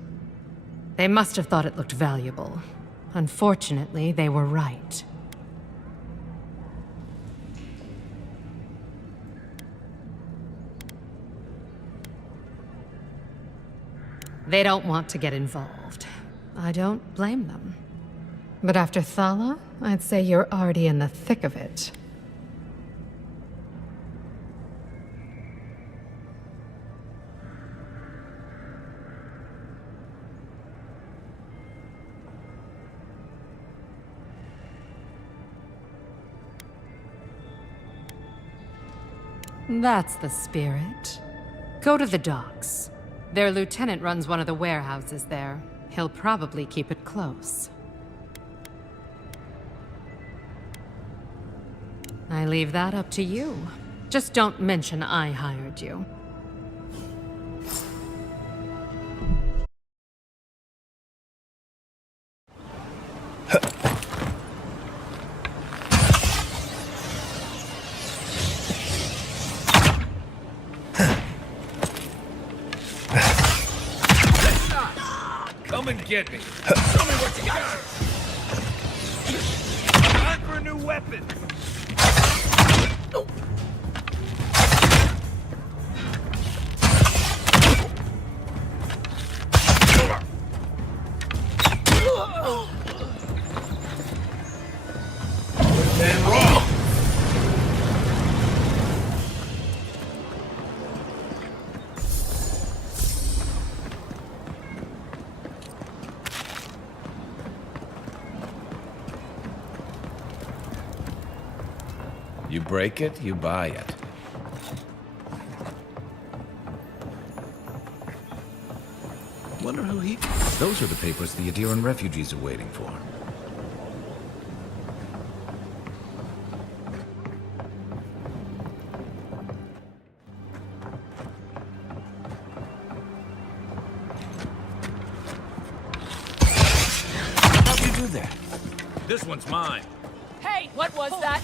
They must have thought it looked valuable. Unfortunately, they were right. They don't want to get involved. I don't blame them. But after Thala, I'd say you're already in the thick of it. That's the spirit. Go to the docks. Their lieutenant runs one of the warehouses there. He'll probably keep it close. I leave that up to you. Just don't mention I hired you. Come and get me. Show me what you got. Time for a new weapon. Then roll. You break it, you buy it. Wonder who he... Those are the papers the Adiran refugees are waiting for. How'd you do that? This one's mine. Hey, what was that?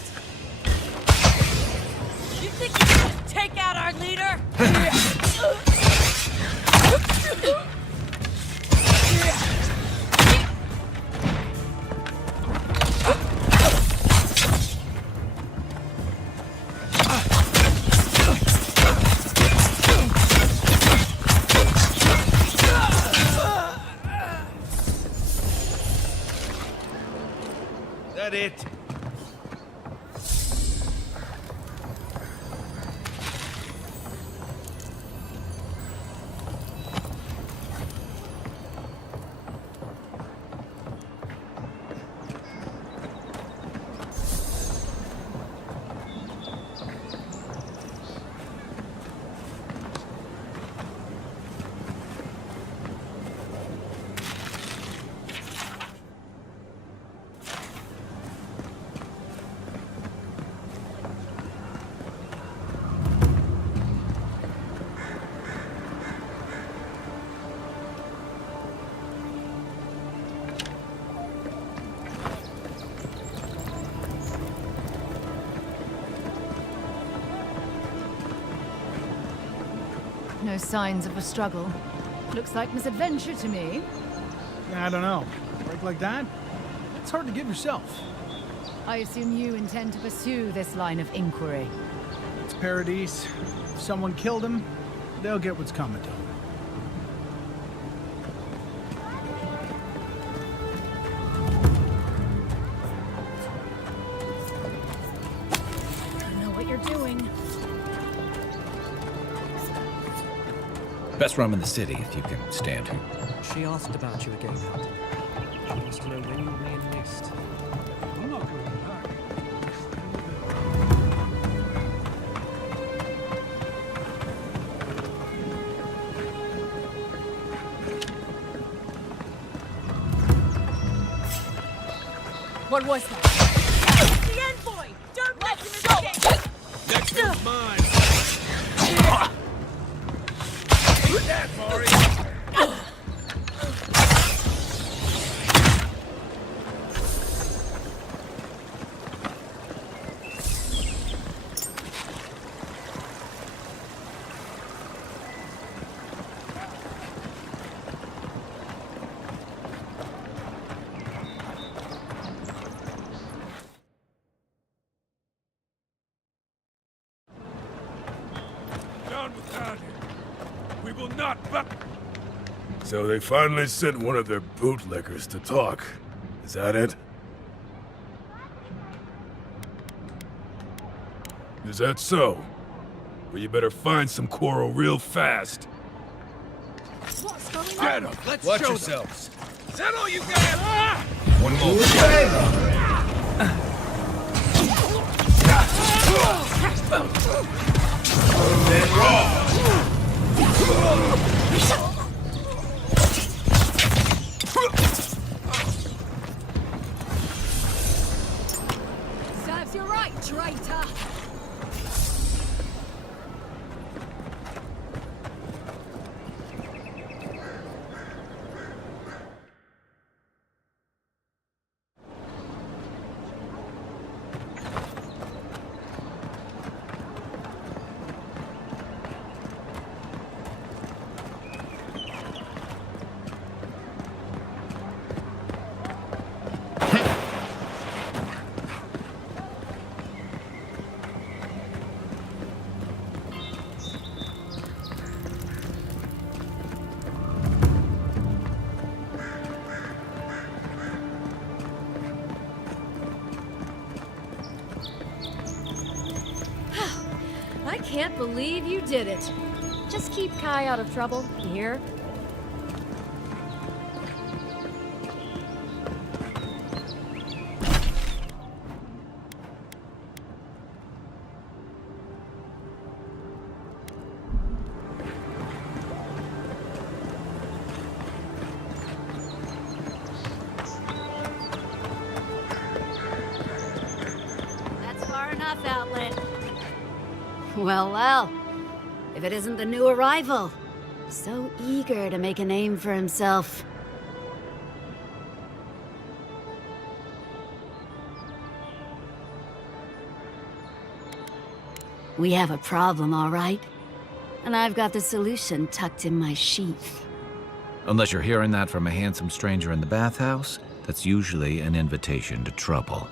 You think you can take out our leader? That it? No signs of a struggle. Looks like misadventure to me. I don't know. Break like that? It's hard to give yourself. I assume you intend to pursue this line of inquiry. It's Paradise. If someone killed him, they'll get what's coming to them. I know what you're doing. Best rum in the city, if you can stand here. She asked about you again, Howard. She wants to know when you re-enlist. I'm not going back. What was that? The envoy! Don't let him escape! Next one's mine. We will not back. So they finally sent one of their bootlickers to talk. Is that it? Is that so? Well, you better find some quarrel real fast. What's going Get on? him! Let's Watch show yourselves. them. Is that all you got? One more. Then raw. Serves you right, traitor. I can't believe you did it. Just keep Kai out of trouble, you hear? That's far enough, Outlet. Well, well. If it isn't the new arrival. So eager to make a name for himself. We have a problem, all right? And I've got the solution tucked in my sheath. Unless you're hearing that from a handsome stranger in the bathhouse, that's usually an invitation to trouble.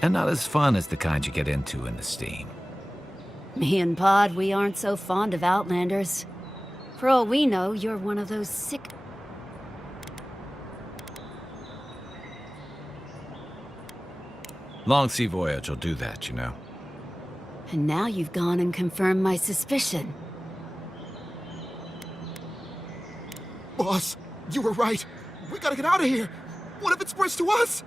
And not as fun as the kind you get into in the steam. Me and Pod, we aren't so fond of Outlanders. For all we know, you're one of those sick... Long sea voyage will do that, you know. And now you've gone and confirmed my suspicion. Boss, you were right. We gotta get out of here. What if it spreads to us?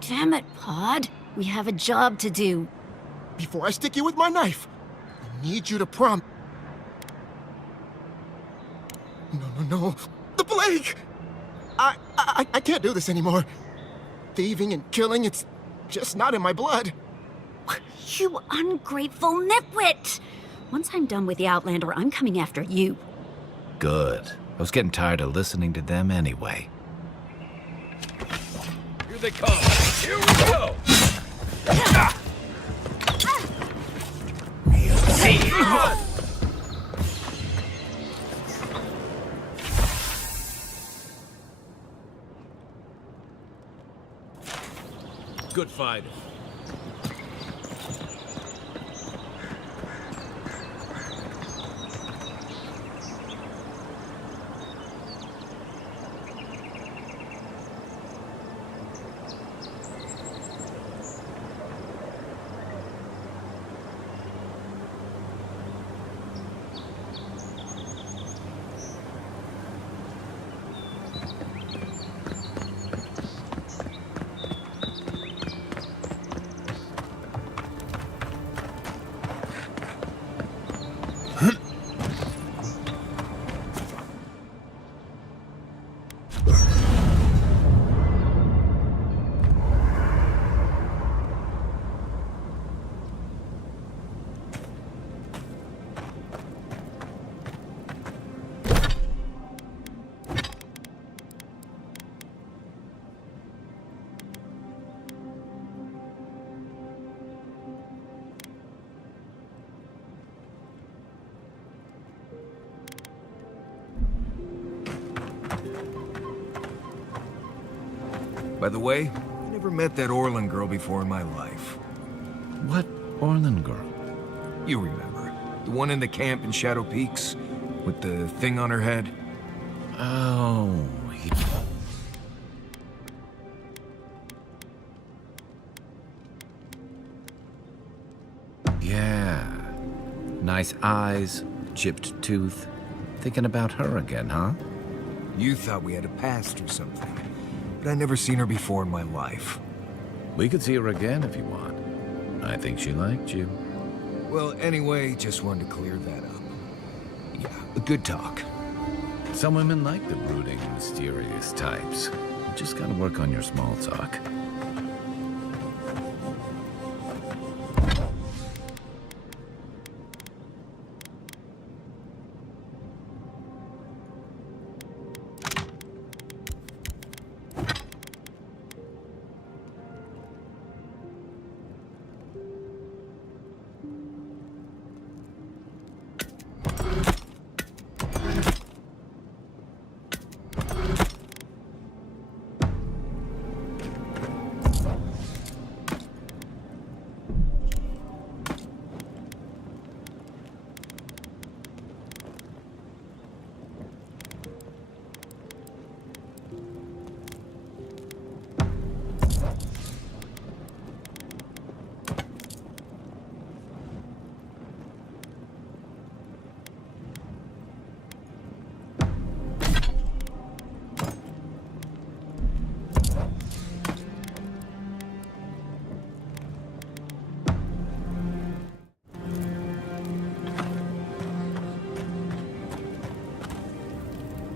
Damn it, Pod. We have a job to do. Before I stick you with my knife, I need you to No. The plague! I can't do this anymore. Thieving and killing, it's just not in my blood. You ungrateful nitwit! Once I'm done with the Outlander, I'm coming after you. Good. I was getting tired of listening to them anyway. Here they come. Here we go. Good fight. By the way, I never met that Orlin girl before in my life. What Orlin girl? You remember. The one in the camp in Shadow Peaks? With the thing on her head? Oh, yeah. Nice eyes, chipped tooth. Thinking about her again, huh? You thought we had a past or something. But I never seen her before in my life. We could see her again if you want. I think she liked you. Well, anyway, just wanted to clear that up. Yeah, a good talk. Some women like the brooding, mysterious types. You just gotta work on your small talk.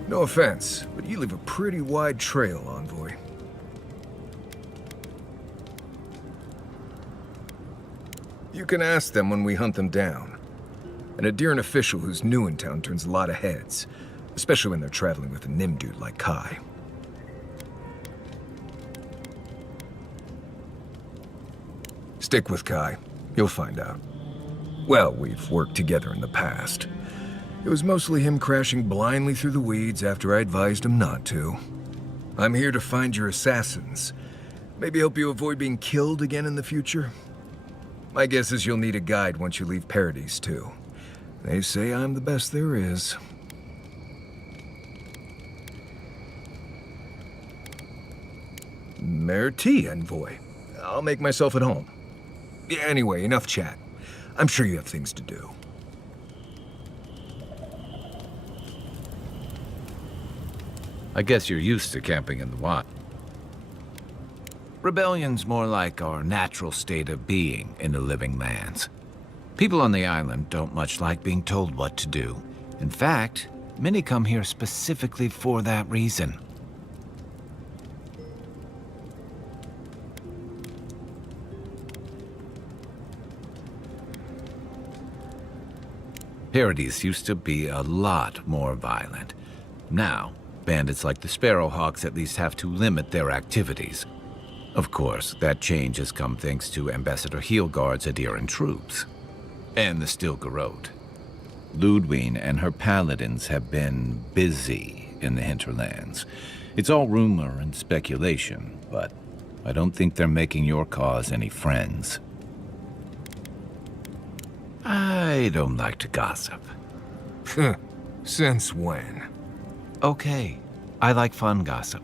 No offense, but you leave a pretty wide trail, Envoy. You can ask them when we hunt them down. An Adiran official who's new in town turns a lot of heads, especially when they're traveling with a Nim dude like Kai. Stick with Kai. You'll find out. Well, we've worked together in the past. It was mostly him crashing blindly through the weeds after I advised him not to. I'm here to find your assassins. Maybe help you avoid being killed again in the future. My guess is you'll need a guide once you leave Paradise, too. They say I'm the best there is. Merci, Envoy. I'll make myself at home. Anyway, enough chat. I'm sure you have things to do. I guess you're used to camping in the wild. Rebellion's more like our natural state of being in the living lands. People on the island don't much like being told what to do. In fact, many come here specifically for that reason. Paradise used to be a lot more violent. Now, bandits like the Sparrowhawks at least have to limit their activities. Of course, that change has come thanks to Ambassador Heelguard's Adiran troops. And the Stilgarode. Ludwine and her paladins have been busy in the hinterlands. It's all rumor and speculation, but I don't think they're making your cause any friends. I don't like to gossip. Since when? Okay, I like fun gossip.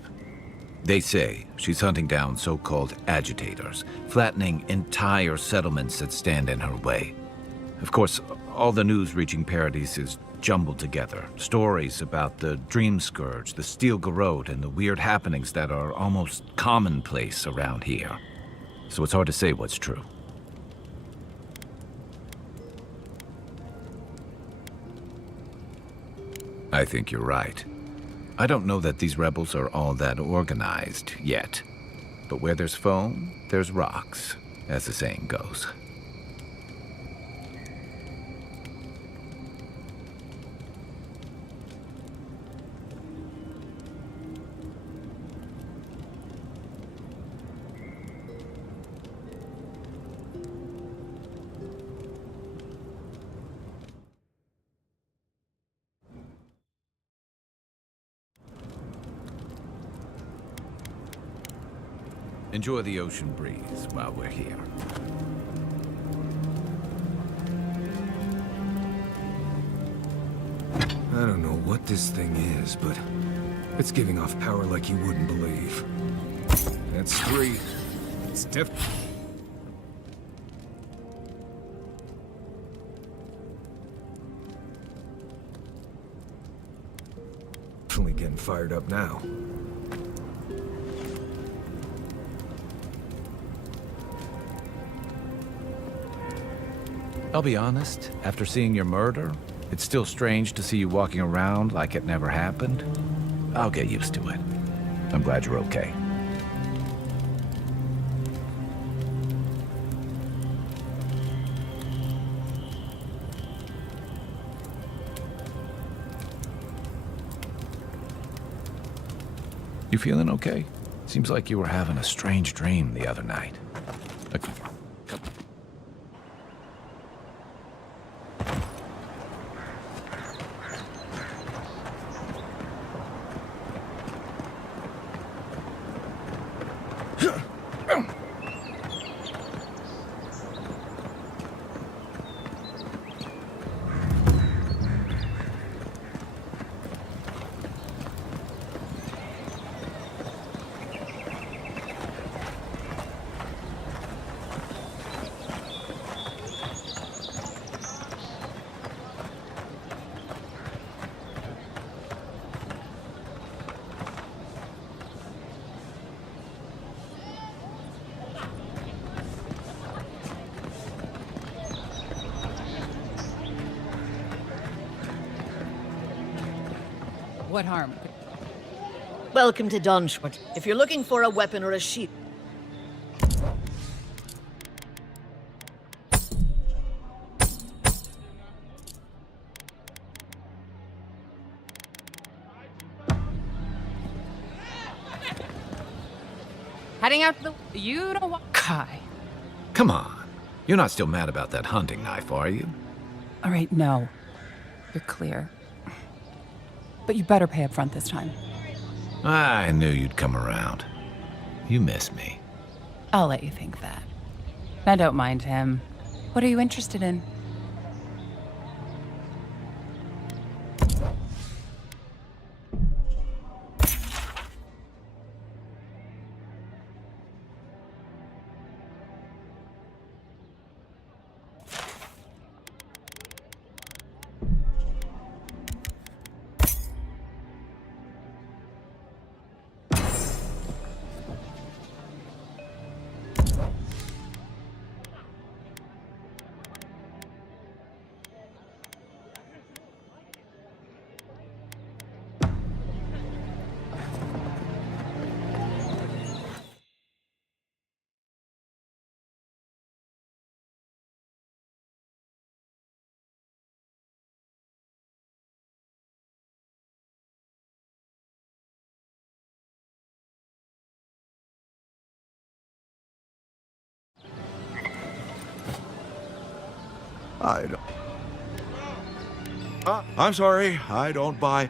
They say she's hunting down so-called agitators, flattening entire settlements that stand in her way. Of course, all the news reaching Paradise is jumbled together. Stories about the Dream Scourge, the Stilgarode, and the weird happenings that are almost commonplace around here. So it's hard to say what's true. I think you're right. I don't know that these rebels are all that organized yet. But where there's foam, there's rocks, as the saying goes. Enjoy the ocean breeze while we're here. I don't know what this thing is, but it's giving off power like you wouldn't believe. That's 3. It's definitely getting fired up now. I'll be honest, after seeing your murder, it's still strange to see you walking around like it never happened. I'll get used to it. I'm glad you're okay. You feeling okay? Seems like you were having a strange dream the other night. What harm? Welcome to Donshort. If you're looking for a weapon or a shield... Heading out to the... You don't want... Kai. Come on. You're not still mad about that hunting knife, are you? All right, no. You're clear. But you better pay up front this time. I knew you'd come around. You miss me. I'll let you think that. I don't mind him. What are you interested in? I'm sorry, I don't buy...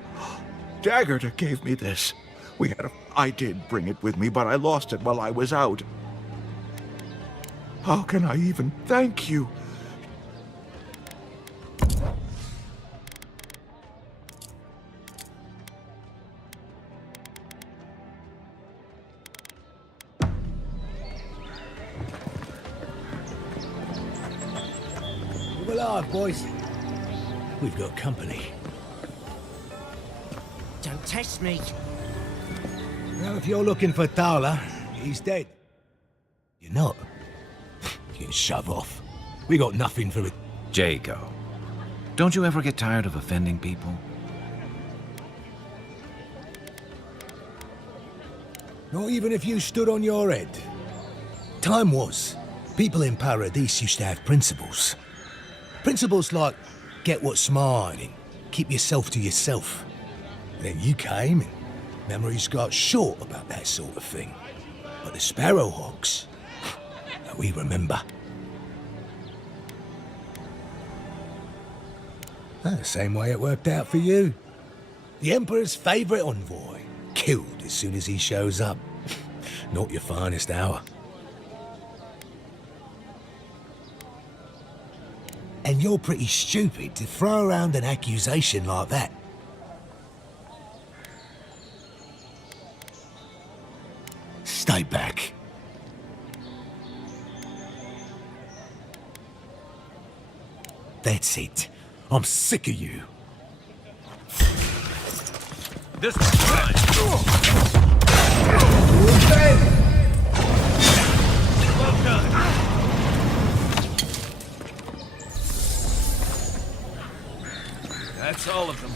Jaggerta gave me this. I did bring it with me, but I lost it while I was out. How can I even thank you? Well, alive, boys. We've got company. Don't test me. Well, if you're looking for Thala, he's dead. You're not. You can shove off. We got nothing for it. Jago, don't you ever get tired of offending people? Not even if you stood on your head. Time was, people in Paradise used to have principles. Principles like, get what's mine and keep yourself to yourself. And then you came and memories got short about that sort of thing. But the Sparrowhawks, we remember. The same way it worked out for you. The Emperor's favourite envoy, killed as soon as he shows up. Not your finest hour. And you're pretty stupid to throw around an accusation like that. Stay back. That's it. I'm sick of you. This one's mine. Well done. That's all of them.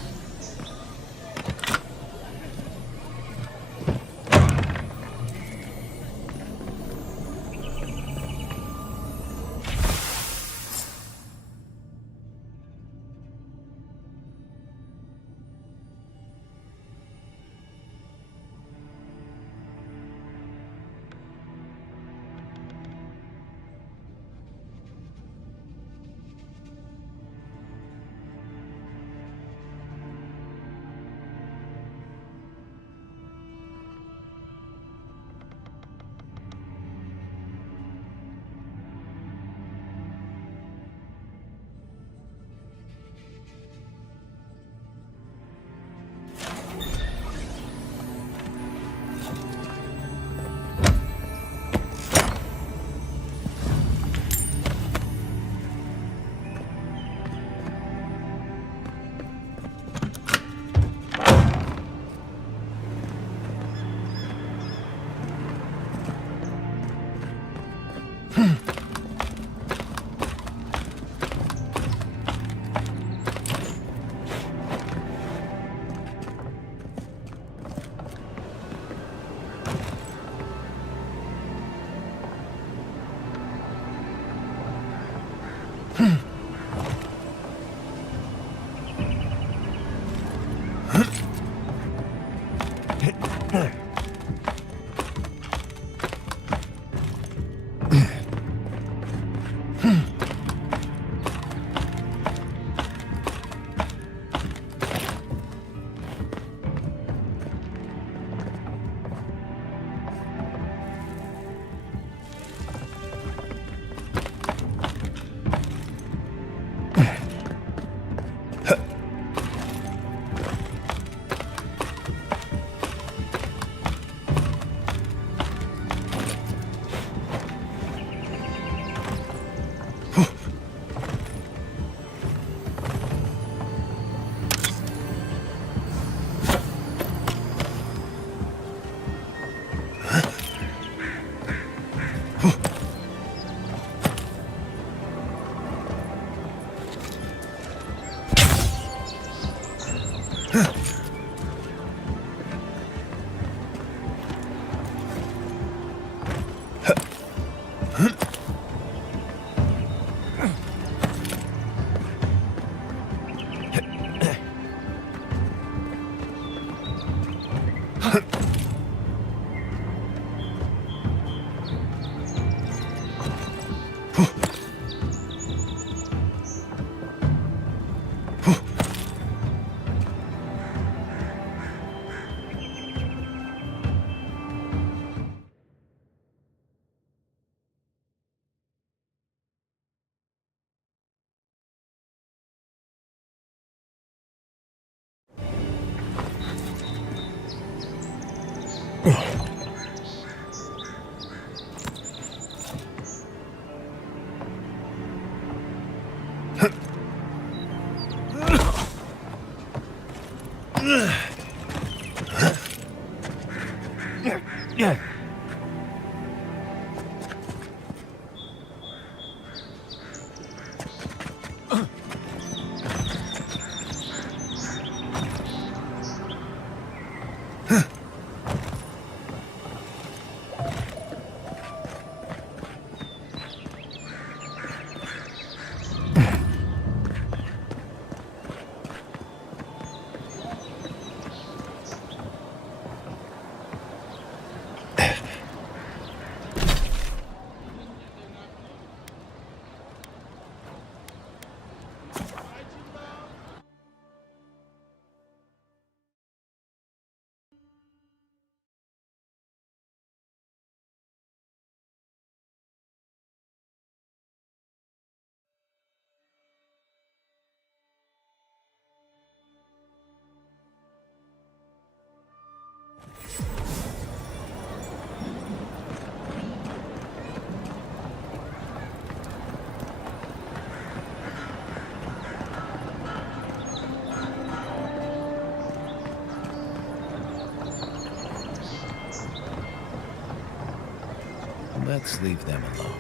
Let's leave them alone.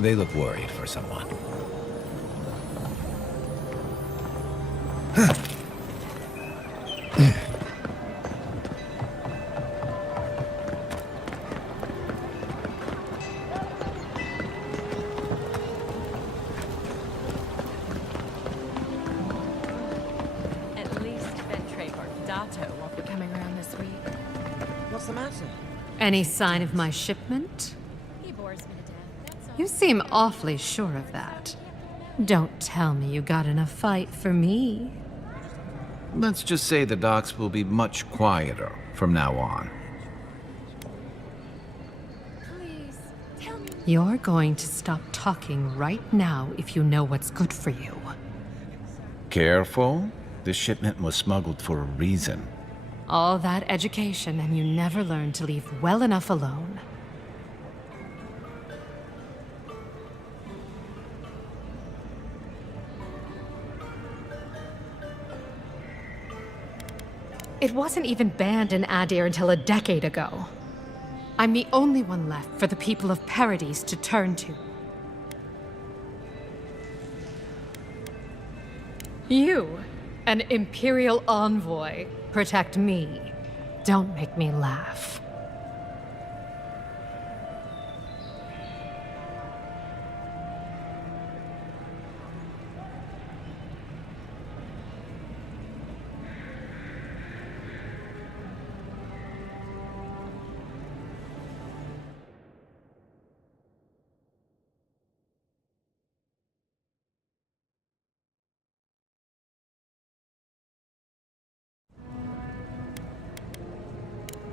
They look worried for someone. At least Ventre or Dato won't be coming around this week. What's the matter? Any sign of my shipment? He bores me to death. You seem awfully sure of that. Don't tell me you got in a fight for me. Let's just say the docks will be much quieter from now on. Please, tell me. You're going to stop talking right now if you know what's good for you. Careful. This shipment was smuggled for a reason. All that education and you never learned to leave well enough alone. It wasn't even banned in Adir until a decade ago. I'm the only one left for the people of Paradise to turn to. You, an Imperial envoy, protect me. Don't make me laugh.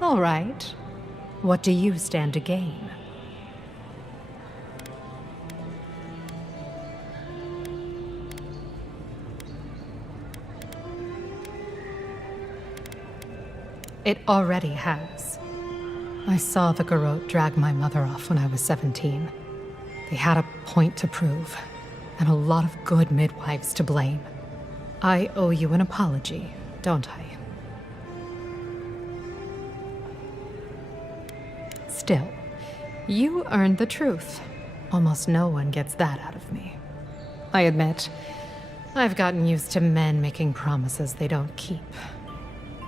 All right. What do you stand to gain? It already has. I saw the Garrote drag my mother off when I was 17. They had a point to prove, and a lot of good midwives to blame. I owe you an apology, don't I? Still, you earned the truth. Almost no one gets that out of me. I admit, I've gotten used to men making promises they don't keep.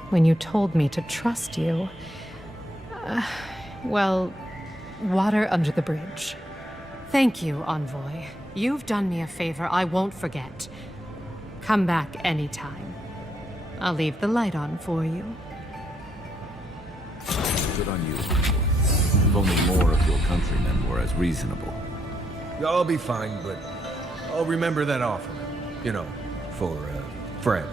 When you told me to trust you, well, water under the bridge. Thank you, Envoy. You've done me a favor I won't forget. Come back anytime. I'll leave the light on for you. Good on you. If only more of your countrymen were as reasonable. I'll be fine, but I'll remember that offer. You know, for friend.